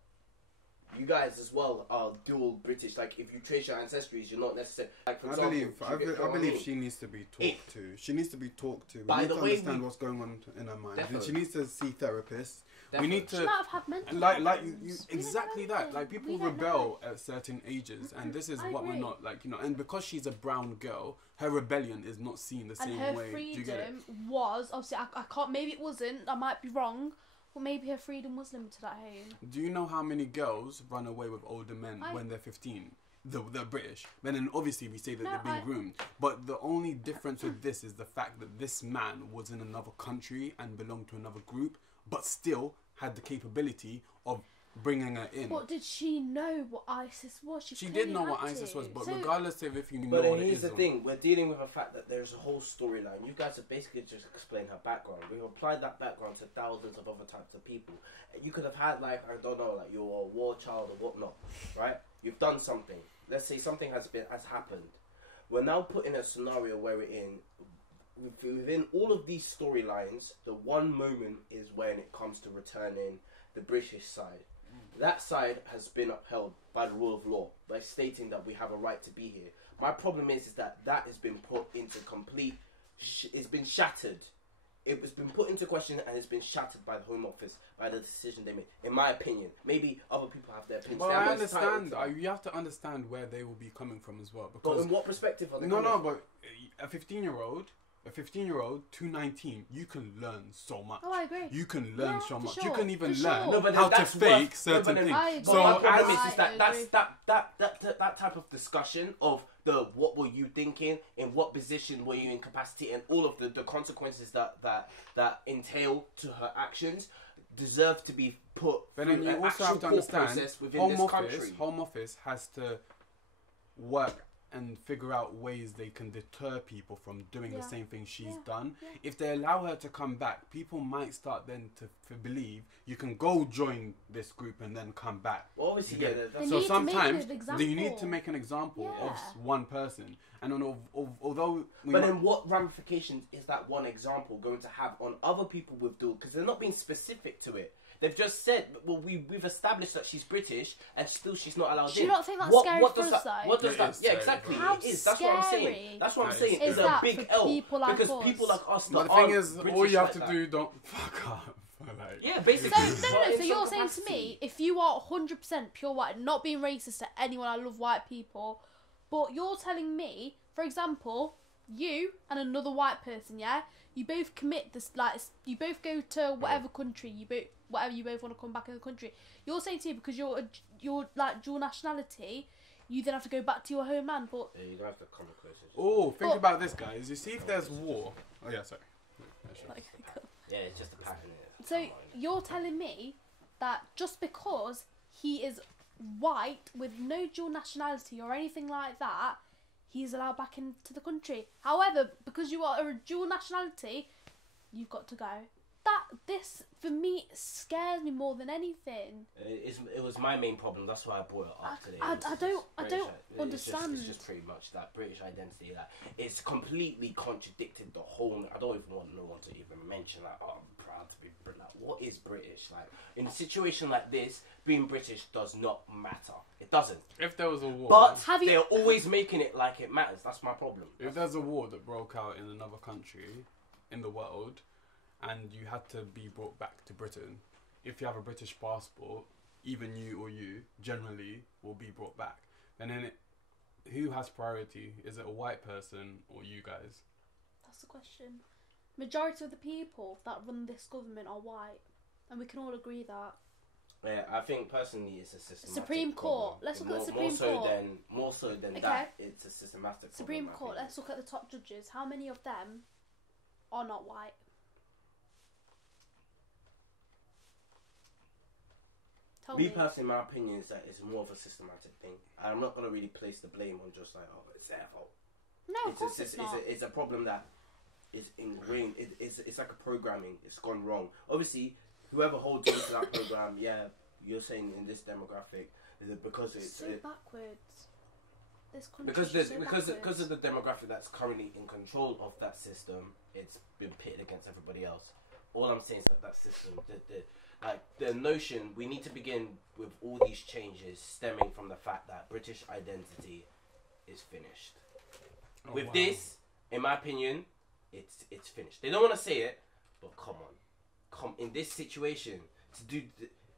You guys as well are dual British. Like, if you trace your ancestries, you're not necessarily. Like, for example, I believe she needs to be talked to. She needs to be talked to. We need to understand what's going on in her mind. Definitely. She needs to see therapists. Definitely. We need to. She might have had mental you exactly that. Like, people rebel at certain ages, and this is what we're not like. And because she's a brown girl, her rebellion is not seen the same way. And her freedom was obviously. I can't. Maybe it wasn't. I might be wrong. Well, maybe her freedom was limited at home. Do you know how many girls run away with older men when they're 15? They're British. Then obviously we say that they're being groomed. But the only difference with this is the fact that this man was in another country and belonged to another group, but still had the capability of bringing her in. But did she know what ISIS was? She did know what ISIS was, but regardless of if you know what it is. But here's the thing, we're dealing with the fact that there's a whole storyline. You guys have basically just explained her background. We've applied that background to thousands of other types of people. You could have had, like, I don't know, like, you're a war child or whatnot, right? You've done something. Let's say something has happened. We're now put in a scenario where within all of these storylines, the one moment is when it comes to returning the British side. That side has been upheld by the rule of law, by stating that we have a right to be here. My problem is that has been put into complete... it's been shattered. It has been put into question and it's been shattered by the Home Office, by the decision they made. In my opinion. Maybe other people have their opinions. Well, I understand. You have to understand where they will be coming from as well. Because but in what perspective are they coming from? But a 15-year-old... A 15-year-old to 19, you can learn so much. Oh, I agree. You can learn so much. Sure. You can even learn how to fake certain things. So my problem is that type of discussion of what were you thinking, in what position were you in capacity, and all of the consequences that entail to her actions deserve to be put but through then you an also actual have to understand, process within this country. Home Office has to work and figure out ways they can deter people from doing the same thing she's done. Yeah. If they allow her to come back, people might start then to believe you can go join this group and then come back. Well, obviously, so sometimes you need to make an example of one person. And although... But then what ramifications is that one example going to have on other people with dual... Because they're not being specific to it. They've just said, well, we've established that she's British, and still she's not allowed in. Do you not think that's scary for us, though? What does that? Yeah, exactly. How it is. That's what I'm saying. That's what I'm saying. It's a big L because people like us. But the thing is, all you have to do, don't fuck up. Yeah, basically. So you're saying to me, if you are 100% pure white, not being racist to anyone, I love white people, but you're telling me, for example, you and another white person, you both commit this, like, you both go to whatever country, you both want to come back in the country. You're saying to me because you're like dual nationality, you then have to go back to your homeland, but you don't have to come closer. Oh, think about this, guys. You see, if there's war. Oh yeah, sorry. Yeah, it's just a pattern. So you're telling me that just because he is white with no dual nationality or anything like that, he's allowed back into the country. However, because you are a dual nationality, you've got to go. This for me scares me more than anything. It was my main problem. That's why I brought it up today. I don't understand. It's just pretty much that British identity. That it's completely contradicted the whole. I don't even want no one to even mention like, oh, I'm proud to be British. Like, what is British? Like, in a situation like this, being British does not matter. It doesn't. If there was a war, but they're always making it like it matters. That's my problem. If there's a war that broke out in another country in the world, and you had to be brought back to Britain, if you have a British passport, even you generally will be brought back. And then who has priority? Is it a white person or you guys? That's the question. Majority of the people that run this government are white, and we can all agree that. Yeah, I think personally it's a systematic Supreme Court. problem. Let's look at the Supreme Court. More so than Okay. that, it's a systematic Supreme problem. Court. Let's look at the top judges. How many of them are not white? Tell me. Personally, my opinion is that it's more of a systematic thing. I'm not gonna really place the blame on just like, oh, it's their fault. No, of course it's not. It's a problem that is ingrained. It's like a programming. It's gone wrong. Obviously, whoever holds on to that program, yeah, you're saying in this demographic, is it because it's so backwards? This country because of the demographic that's currently in control of that system, it's been pitted against everybody else. All I'm saying is that system, the notion, we need to begin with all these changes stemming from the fact that British identity is finished. With this, in my opinion, it's finished. They don't want to say it, but come in this situation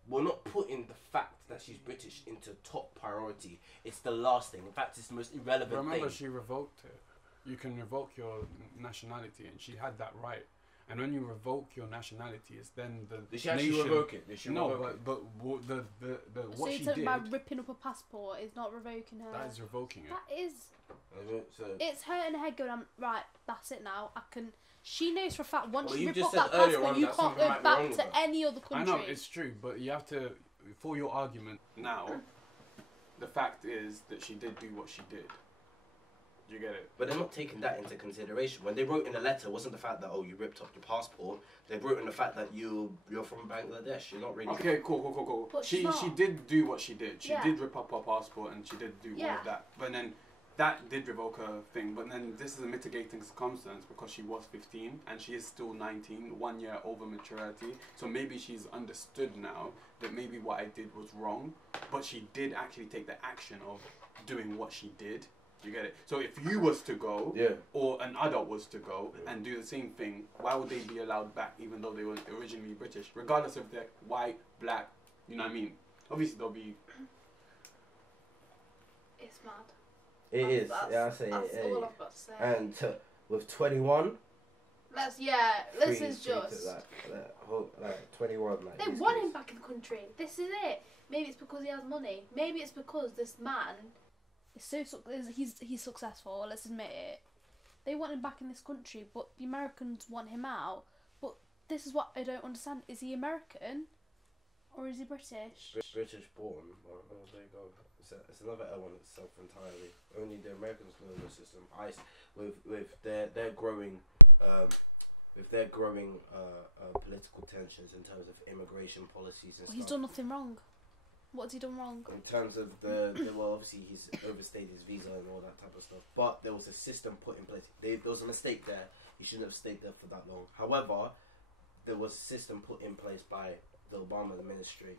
we're not putting the fact that she's British into top priority. It's the last thing. In fact, it's the most irrelevant thing. Remember, she revoked it. You can revoke your nationality, and she had that right. And when you revoke your nationality, it's then the Did she actually revoke it? Did she revoke it? But the what she did by ripping up a passport is not revoking her. That is revoking it. That is. So, it's her in her head going, right, that's it now. I can. She knows for a fact once you you rip just up said that earlier passport, on you that can't something go might be back wrong with to her. any other country. I know it's true, but you have to, for your argument now, the fact is that she did do what she did. You get it? But they're not taking that into consideration. When they wrote in the letter, it wasn't the fact that, oh, you ripped up your passport. They wrote in the fact that you're from Bangladesh. You're not really... Okay, cool. But She did do what she did. She did rip up her passport and she did do all of that. But then that did revoke her thing. But then this is a mitigating circumstance because she was 15 and she is still 19, 1 year over maturity. So maybe she's understood now that maybe what I did was wrong. But she did actually take the action of doing what she did. You get it? So if you was to go, or an adult was to go and do the same thing, why would they be allowed back even though they were originally British? Regardless if they're white, black, you know what I mean? Obviously they'll be... It's mad. It is. Yeah, I say that's all I've got to say. And with 21... This is just... Like 21, like... They want him back in the country. This is it. Maybe it's because he has money. Maybe it's because this man... He's successful, let's admit it. They want him back in this country, but the Americans want him out. But this is what I don't understand. Is he American? Or is he British? British born. Well, there you go. It's another element itself entirely. Only the Americans know the system. With their growing political tensions in terms of immigration policies and stuff. He's done nothing wrong. What's he done wrong? In terms of well, obviously he's overstayed his visa and all that type of stuff. But there was a system put in place. There was a mistake there. He shouldn't have stayed there for that long. However, there was a system put in place by the Obama administration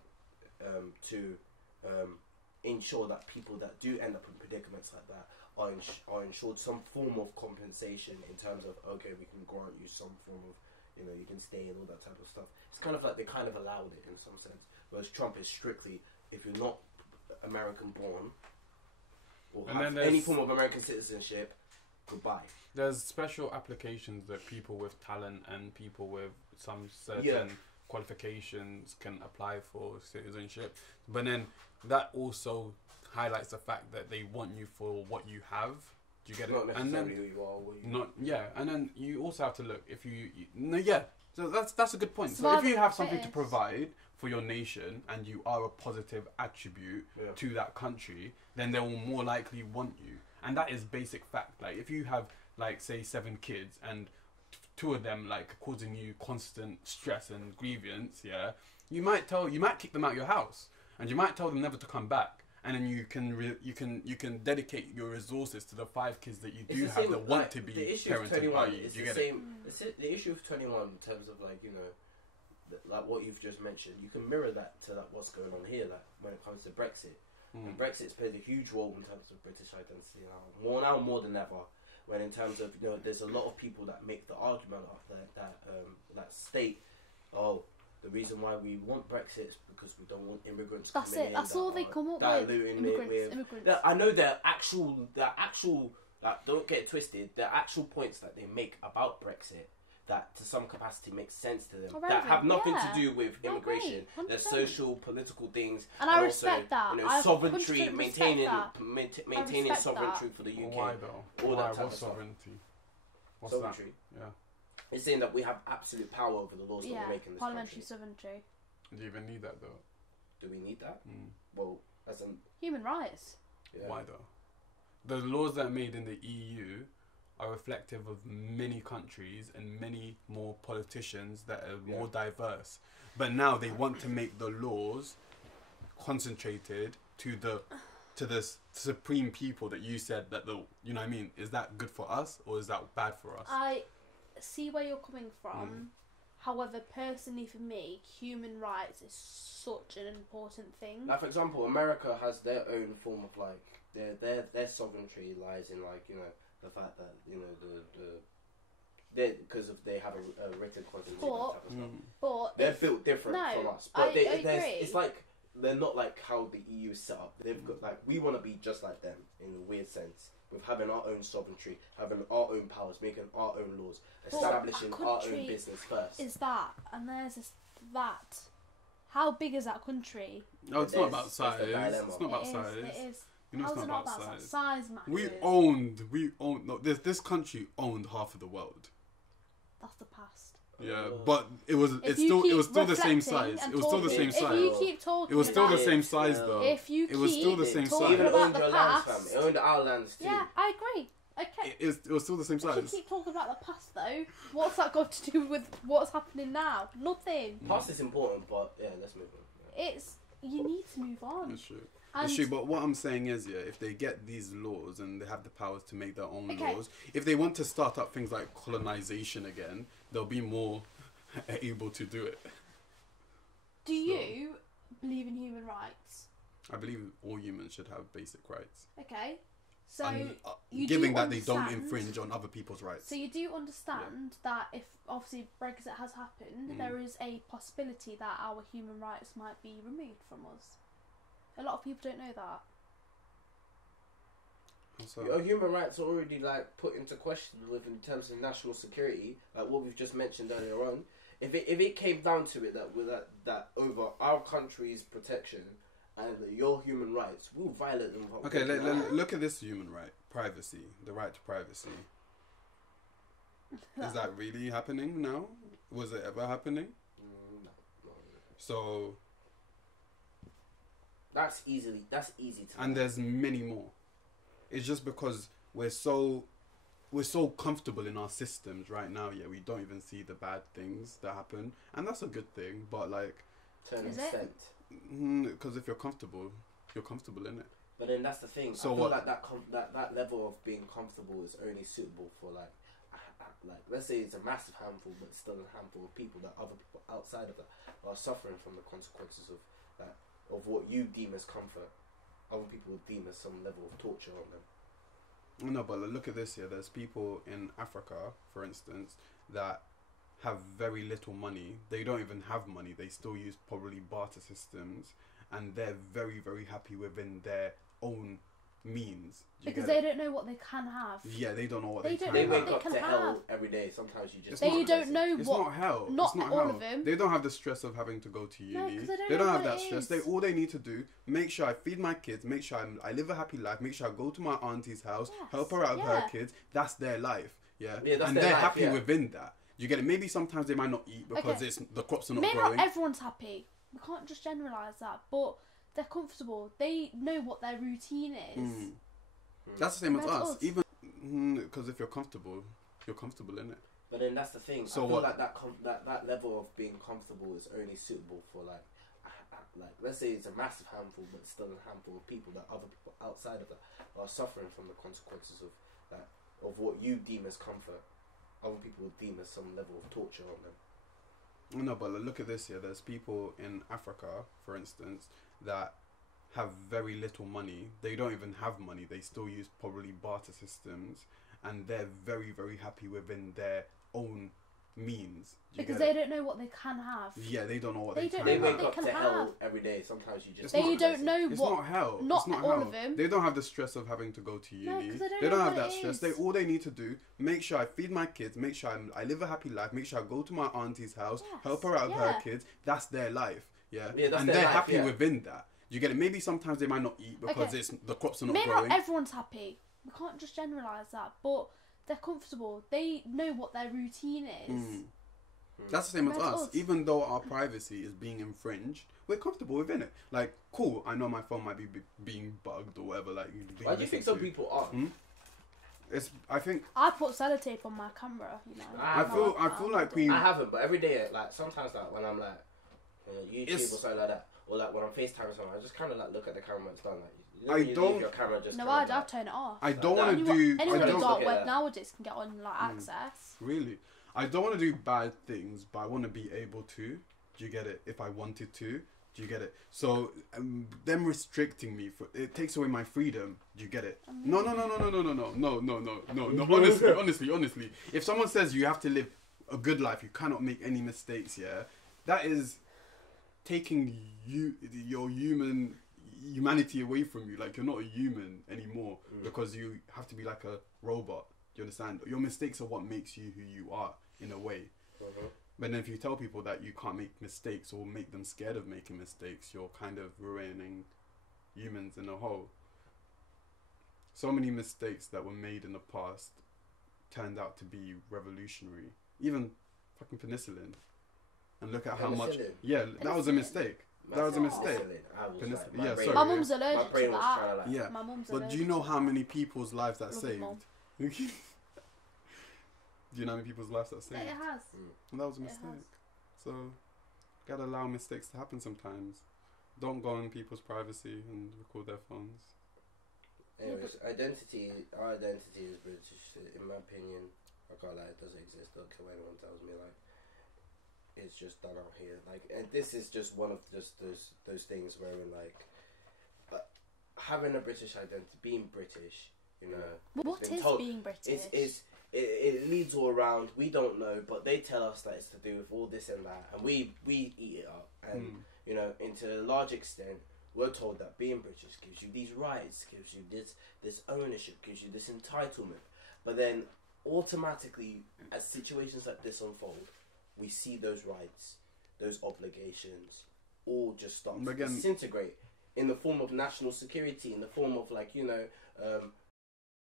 to ensure that people that do end up in predicaments like that are ensured some form of compensation in terms of, okay, we can grant you some form of, you can stay and all that type of stuff. It's kind of like they kind of allowed it in some sense. Whereas Trump is strictly, if you're not American born or have any form of American citizenship, goodbye. There's special applications that people with talent and people with some certain qualifications can apply for citizenship. But then that also highlights the fact that they want you for what you have. Do you get Not it? necessarily who you are. And then you also have to look if So that's a good point. So if you have something to provide for your nation and you are a positive attribute to that country, then they will more likely want you. And that is basic fact. Like if you have like say 7 kids and 2 of them like causing you constant stress and grievance, you might kick them out of your house, and you might tell them never to come back. And then you can dedicate your resources to the 5 kids that you do have that want to be parented by you. Do you get it? The issue of 21 in terms of like like what you've just mentioned, you can mirror that to like what's going on here. Like when it comes to Brexit, and Brexit's played a huge role in terms of British identity now more than ever. When in terms of there's a lot of people that make the argument of that state, The reason why we want Brexit is because we don't want immigrants That's coming it. in. That's all they come up with. Diluting it with... Immigrants. I know the actual, like, don't get it twisted, the actual points that they make about Brexit that to some capacity make sense to them, that have nothing to do with immigration. There's social, political things, and I respect that. You know, sovereignty, maintaining respect sovereignty that. for the UK. Why though? All Why? that type What's of sovereignty? What's sovereignty. that? Yeah. It's saying that we have absolute power over the laws that we make in this parliamentary country. sovereignty. Do you even need that though? Do we need that? Well, as an human rights. Yeah. Why though? The laws that are made in the EU are reflective of many countries and many more politicians that are more diverse. But now they want to make the laws concentrated to the supreme people that you said that the, you know what I mean? Is that good for us or is that bad for us? I see where you're coming from. However, personally for me, human rights is such an important thing. Like, for example, America has their own form of, like, their sovereignty lies in, like, you know, the fact that, you know, because they have a written constitution, but they're built different from us. But I agree. It's like they're not like how the EU is set up. They've got, like, we want to be just like them in a weird sense, with having our own sovereignty, having our own powers, making our own laws, establishing our own business first. Is that, and there's this, that. How big is that country? No, it's not about size. It's not about size. It is. You know, How's it's it not not about about size. size matters? We owned. No, this country owned half of the world. That's the past. Yeah, but it was still the same size. It was still the same size. If you keep talking, it was still the same size though. If you keep it was still the same size. Even about owned the your past, lands, fam. It owned our lands too. Yeah, I agree. Okay. It was still the same size. If you keep talking about the past though, what's that got to do with what's happening now? Nothing. Past is important, but yeah, let's move on. Yeah. You need to move on. That's true. It's true, but what I'm saying is, if they get these laws and they have the powers to make their own laws, if they want to start up things like colonization again, they'll be more able to do it. Do you believe in human rights? I believe all humans should have basic rights. Okay. So, given that they don't infringe on other people's rights. So you do understand that if obviously Brexit has happened, there is a possibility that our human rights might be removed from us. A lot of people don't know that. So, your human rights are already like put into question in terms of national security, like what we've just mentioned earlier on. If it came down to it that over our country's protection and your human rights, we'll violate them. Okay, look at this human right, privacy, the right to privacy. Is that really happening now? Was it ever happening? No. So that's easy to. And there's many more. It's just because we're so comfortable in our systems right now. Yeah, we don't even see the bad things that happen, and that's a good thing. But like, to an extent. Because if you're comfortable in it. But then that's the thing. So I feel what? like that level of being comfortable is only suitable for like let's say it's a massive handful, but still a handful of people that other people outside of that are suffering from the consequences of that, of what you deem as comfort. Other people would deem as some level of torture on them. No, but look at this here. There's people in Africa, for instance, that have very little money. They don't even have money. They still use probably barter systems, and they're very, very happy within their own means. Because they don't know what they can have. Yeah, they don't know what they can have. They wake up to hell every day. Sometimes you just... They don't know what... It's not hell. Not all hell. of them. They don't have the stress of having to go to uni. No, they don't have that stress. All they need to do, make sure I feed my kids, make sure I live a happy life, make sure I go to my auntie's house, help her out with her kids. That's their life. Yeah, and they're happy within that. You get it? Maybe sometimes they might not eat because the crops are not growing. Maybe not everyone's happy. We can't just generalise that. But they're comfortable. They know what their routine is. That's the same as us. Even because if you're comfortable in it. But then that's the thing. So I feel like that level of being comfortable is only suitable for like let's say it's a massive handful, but still a handful of people that other people outside of that are suffering from the consequences of that, of what you deem as comfort. Other people would deem as some level of torture on them. No, but look at this here. There's people in Africa, for instance, that have very little money. They don't even have money. They still use probably barter systems, and they're very, very happy within their own means. Because they don't know what they can have. Yeah, they don't know what They they don't can They know have. wake what up they to can hell have. every day. Sometimes you just. They don't know It's what. not hell. Not It's not all hell. of them. They don't have the stress of having to go to uni. No, 'cause they don't have what that it stress. is. They all they need to do, make sure I feed my kids, make sure I live a happy life, make sure I go to my auntie's house, Yes, help her out with yeah. her kids. That's their life. Yeah, Yeah, that's and their they're life, happy yeah. within that. You get it? Maybe sometimes they might not eat because Okay. it's the crops are not Maybe growing. not everyone's happy. We can't just generalise that, but they're comfortable. They know what their routine is. That's the same as Compared to us. us. Even though our privacy is being infringed, we're comfortable within it. Like, cool, I know my phone might be being bugged or whatever. Like, Why do you think some people are? I think I put sellotape on my camera, you know. I feel like we. I haven't, but every day, like sometimes, like when I'm like YouTube It's- or something like that, or like when I'm FaceTiming someone, I just kind of like look at the camera when it's done. Like, you know, I when you don't- leave your camera just. No, kinda I'd like, turn it off. I don't want to Anyone, do. anyone I who's don't got look at web that. nowadays can get on like access. really. I don't want to do bad things, but I want to be able to. Do you get it? If I wanted to, do you get it? So them restricting me for it takes away my freedom. Do you get it? No. Honestly. If someone says you have to live a good life, you cannot make any mistakes. Yeah, that is taking your humanity away from you. Like you're not a human anymore because you have to be like a robot. Do you understand? Your mistakes are what makes you who you are in a way. But then if you tell people that you can't make mistakes or make them scared of making mistakes, you're kind of ruining humans in a whole. So many mistakes that were made in the past turned out to be revolutionary. Even fucking penicillin. And look at how much... Penicillin? Yeah, that was a mistake. That was a mistake. I was like, Yeah, brain- sorry. My mum's My allergic brain to was that. trying to like. Yeah. My mum's But allergic do you know to how that. many people's lives that Love saved? mum. Do you know how many people's lives that saved? Yeah, it has. And that was a It mistake. has. So, gotta allow mistakes to happen sometimes. Don't go on people's privacy and record their phones. Anyways, our identity is British. In my opinion, I can't lie, it doesn't exist. Don't care what anyone tells me. Like, it's just done out here. Like, and this is just one of just those things wherein like having a British identity, being British, you know. What it's been is told- being British? It leads all around. We don't know, but they tell us that it's to do with all this and that, and we eat it up. And you know, to a large extent, we're told that being British gives you these rights, gives you this ownership, gives you this entitlement. But then automatically, as situations like this unfold, we see those rights, those obligations, all just start to Again- disintegrate in the form of national security, in the form of like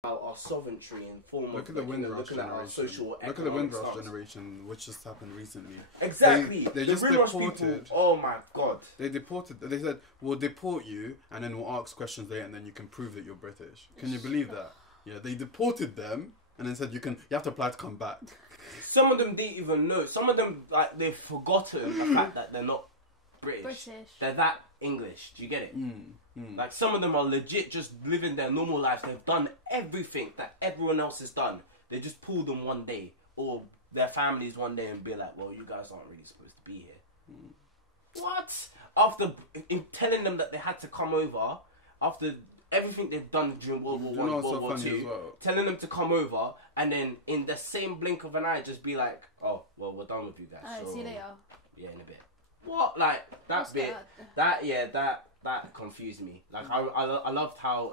our sovereignty, in form Look of at the like, Windrush looking at our generation. social Look at the economic Windrush stance. generation, which just happened recently. Exactly. They The just Windrush people. deported. Oh my god. They deported. They said, "We'll deport you, and then we'll ask questions later, and then you can prove that you're British." Can you believe that? Yeah, they deported them, and then said you have to apply to come back. Some of them didn't even know. Some of them like they've forgotten the fact that they're not British. They're that English. Do you get it? Like some of them are legit just living their normal lives. They've done everything that everyone else has done. They just pull them one day or their families one day and be like, "Well, you guys aren't really supposed to be here." What? After telling them that they had to come over, after everything they've done during World War You One, know World what's so War funny Two, as well? telling them to come over, and then in the same blink of an eye, just be like, "Oh, well, we're done with you guys." Alright, so, see you later. Yeah, in a bit. What? Like that What's bit? That confused me. Like I loved how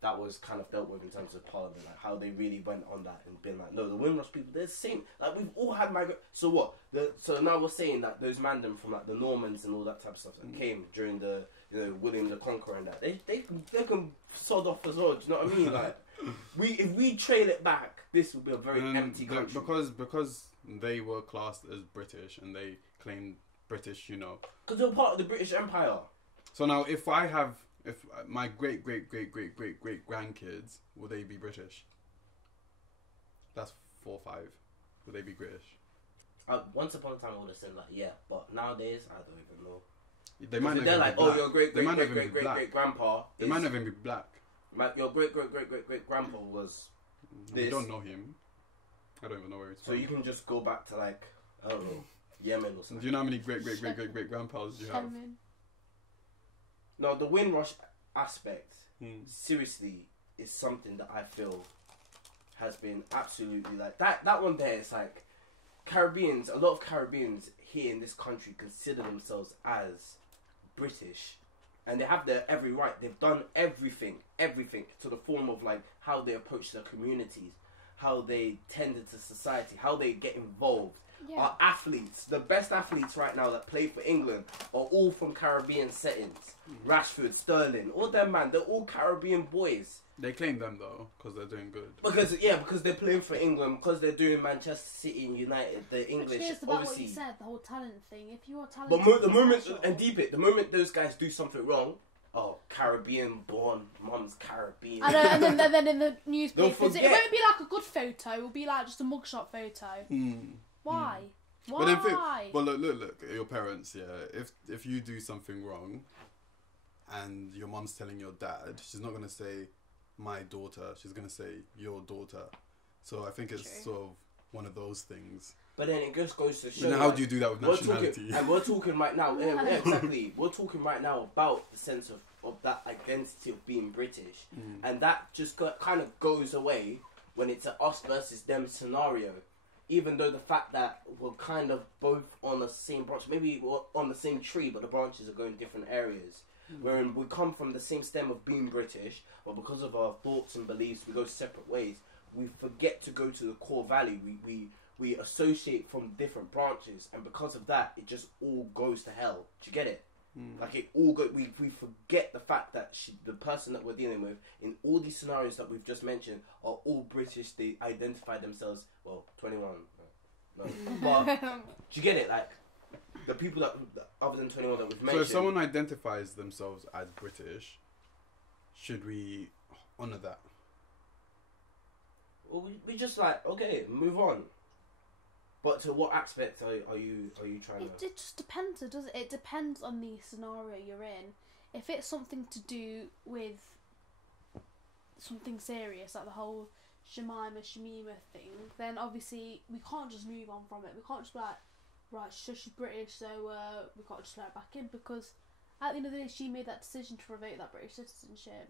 that was kind of dealt with in terms of Parliament, like how they really went on that and been like, no, the Windrush people, they're the same. Like we've all had migrant. So what? So now we're saying that those mandem from like the Normans and all that type of stuff that came during the William the Conqueror and that they can sod off as well. Do you know what I mean? Like if we trail it back, this would be a very empty country. Because they were classed as British and they claimed British, Because they're part of the British Empire. So now, if my great grandkids, will they be British? That's 4 or 5. Will they be British? Once upon a time, I would have said like yeah, but nowadays I don't even know. They might not They're even like, be oh, black. your great They might not even be black. great grandpa. They might not even be black. Your great grandpa was. We This. don't know him. I don't even know where he's So from. you can just go back to like I don't know, Yemen or Do something. you know how many great grandpas you have? No, the Windrush aspect seriously is something that I feel has been absolutely like that one there. It's like Caribbeans, a lot of Caribbeans here in this country consider themselves as British, and they have their every right. They've done everything to the form of like how they approach their communities, how they tend into society, how they get involved. Yeah. Our athletes, the best athletes right now that play for England are all from Caribbean settings. Rashford, Sterling, all them, man, they're all Caribbean boys. They claim them though, because they're doing good. Because they're playing for England, because they're doing Manchester City and United. The English, Which is about obviously. what you said, the whole talent thing. If you're talented, But the moment those guys do something wrong, oh, Caribbean born, mum's Caribbean. And then in the newspapers, it forget. won't be like a good photo. It will be like just a mugshot photo. Why? Why? But then look, your parents, yeah. If you do something wrong, and your mum's telling your dad, she's not gonna say my daughter. She's gonna say your daughter. So I think it's sort of one of those things. But then it just goes to show. Now, how do you do that with nationality? We're talking right now. Yeah, exactly. We're talking right now about the sense of that identity of being British, and that just kind of goes away when it's a us versus them scenario. Even though the fact that we're kind of both on the same branch, maybe we're on the same tree, but the branches are going different areas. Wherein we come from the same stem of being British, but because of our thoughts and beliefs, we go separate ways. We forget to go to the core value. We associate from different branches, and because of that, it just all goes to hell. Do you get it? Like it all go. We forget the fact that the person that we're dealing with in all these scenarios that we've just mentioned are all British. They identify themselves. Well, 21. No, but do you get it? Like the people that other than 21 that we've mentioned. So if someone identifies themselves as British, should we honour that? Well, we just like, okay, move on. But to what aspect are you trying to? It just depends, does it? It depends on the scenario you're in. If it's something to do with something serious, like the whole Shamima thing, then obviously we can't just move on from it. We can't just be like, right, she's British, so we can't just let her back in, because at the end of the day, she made that decision to revoke that British citizenship.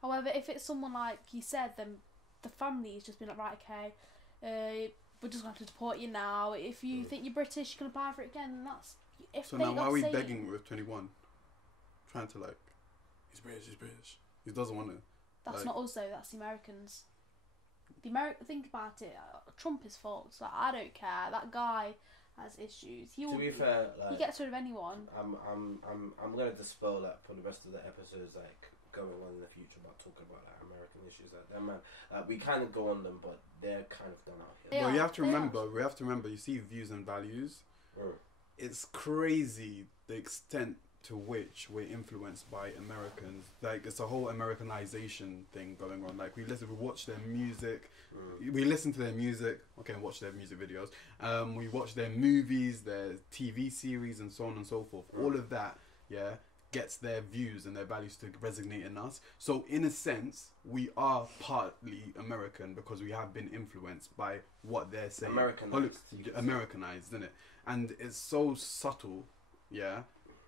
However, if it's someone like you said, then the family's just been like, right, okay, we're just going to deport you now. If you think you're British, you can apply for it again. And that's if so they now why are we saying, begging with 21? Trying to like, he's British. He doesn't want to. That's like, not us though, that's the Americans. Think about it, Trump is false. Like, I don't care. That guy has issues. To be fair, like, he gets rid of anyone. I'm gonna dispel that for the rest of the episodes, like going on in the future about talking about like American issues like that, man. We kind of go on them, but they're kind of done out here. Well, we have to remember. You see, views and values. It's crazy the extent to which we're influenced by Americans. Like, it's a whole Americanization thing going on. Like, we watch their music, we listen to their music, okay, and watch their music videos. We watch their movies, their TV series, and so on and so forth. All of that, yeah, gets their views and their values to resonate in us. So, in a sense, we are partly American because we have been influenced by what they're saying. Americanized, isn't it? And it's so subtle, yeah,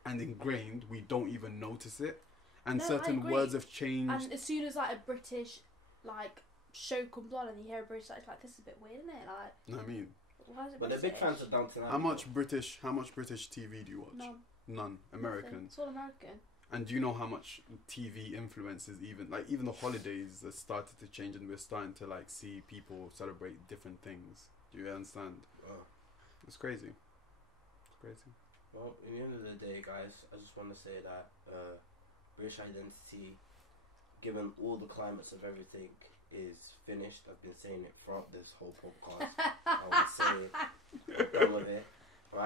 and ingrained, we don't even notice it. And certain words have changed. And as soon as like a British like show comes on and you hear a British, like this is a bit weird, isn't it? Like, you know what I mean? Why is it but British? they're big fans of Downton Abbey. How much British TV do you watch? None. American. Nothing. It's all American. And do you know how much TV influences even the holidays have started to change, and we're starting to like see people celebrate different things. Do you understand? It's crazy. It's crazy. Well, in the end of the day, guys, I just want to say that British identity, given all the climates of everything, is finished. I've been saying it throughout this whole podcast. I would say done with it. I'm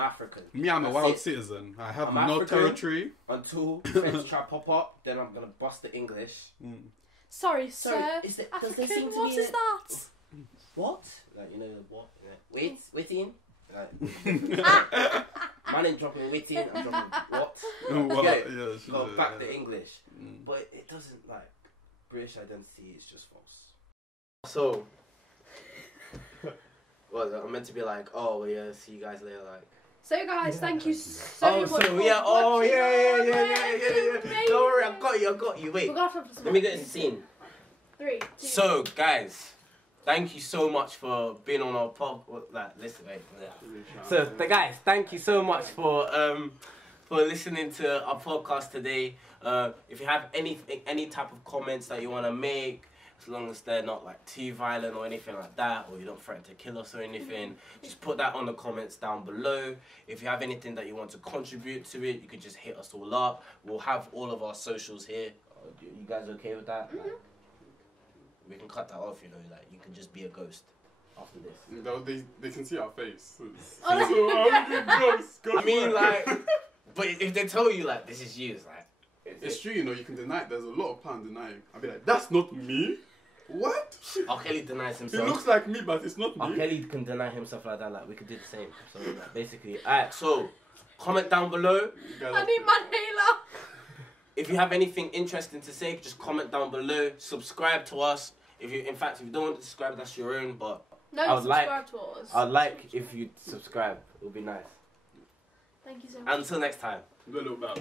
African. Me, I'm a wild citizen. I have no territory. Until French try pop up, then I'm gonna bust the English. Sorry, sir. African, what is that? What? Like, you know what? Witting? Man ain't dropping witting, I'm dropping what? Yeah, go back to English. But it doesn't, like, British identity is just false. So, well, I'm meant to be like, oh, yeah, see you guys later, like. So guys, thank you so much. Yeah. Don't worry, I got you. Wait, let me get in the scene. 3, 2. So, guys, thank you so much for being on our podcast. Listen, wait. So, the guys, thank you so much for listening to our podcast today. If you have any type of comments that you want to make, as long as they're not like too violent or anything like that, or you don't threaten to kill us or anything, just put that on the comments down below. If you have anything that you want to contribute to it, you can just hit us all up. We'll have all of our socials here. You guys okay with that? Like, we can cut that off, you know, like you can just be a ghost after this. They can see our face. I mean, like, but if they tell you like this is you, it's like it's true, you know. You can deny it. There's a lot of pound denying. I'll be like, that's not me. What? R. Kelly denies himself. He looks like me, but it's not me. R. Kelly can deny himself like that. Like we could do the same. So like, basically, alright. So comment down below. I need my inhaler. If you have anything interesting to say, just comment down below. Subscribe to us. If you don't want to subscribe, that's your own. But subscribe to us. I'd like if you subscribe. It would be nice. Thank you so much. Until next time. Do a little bow.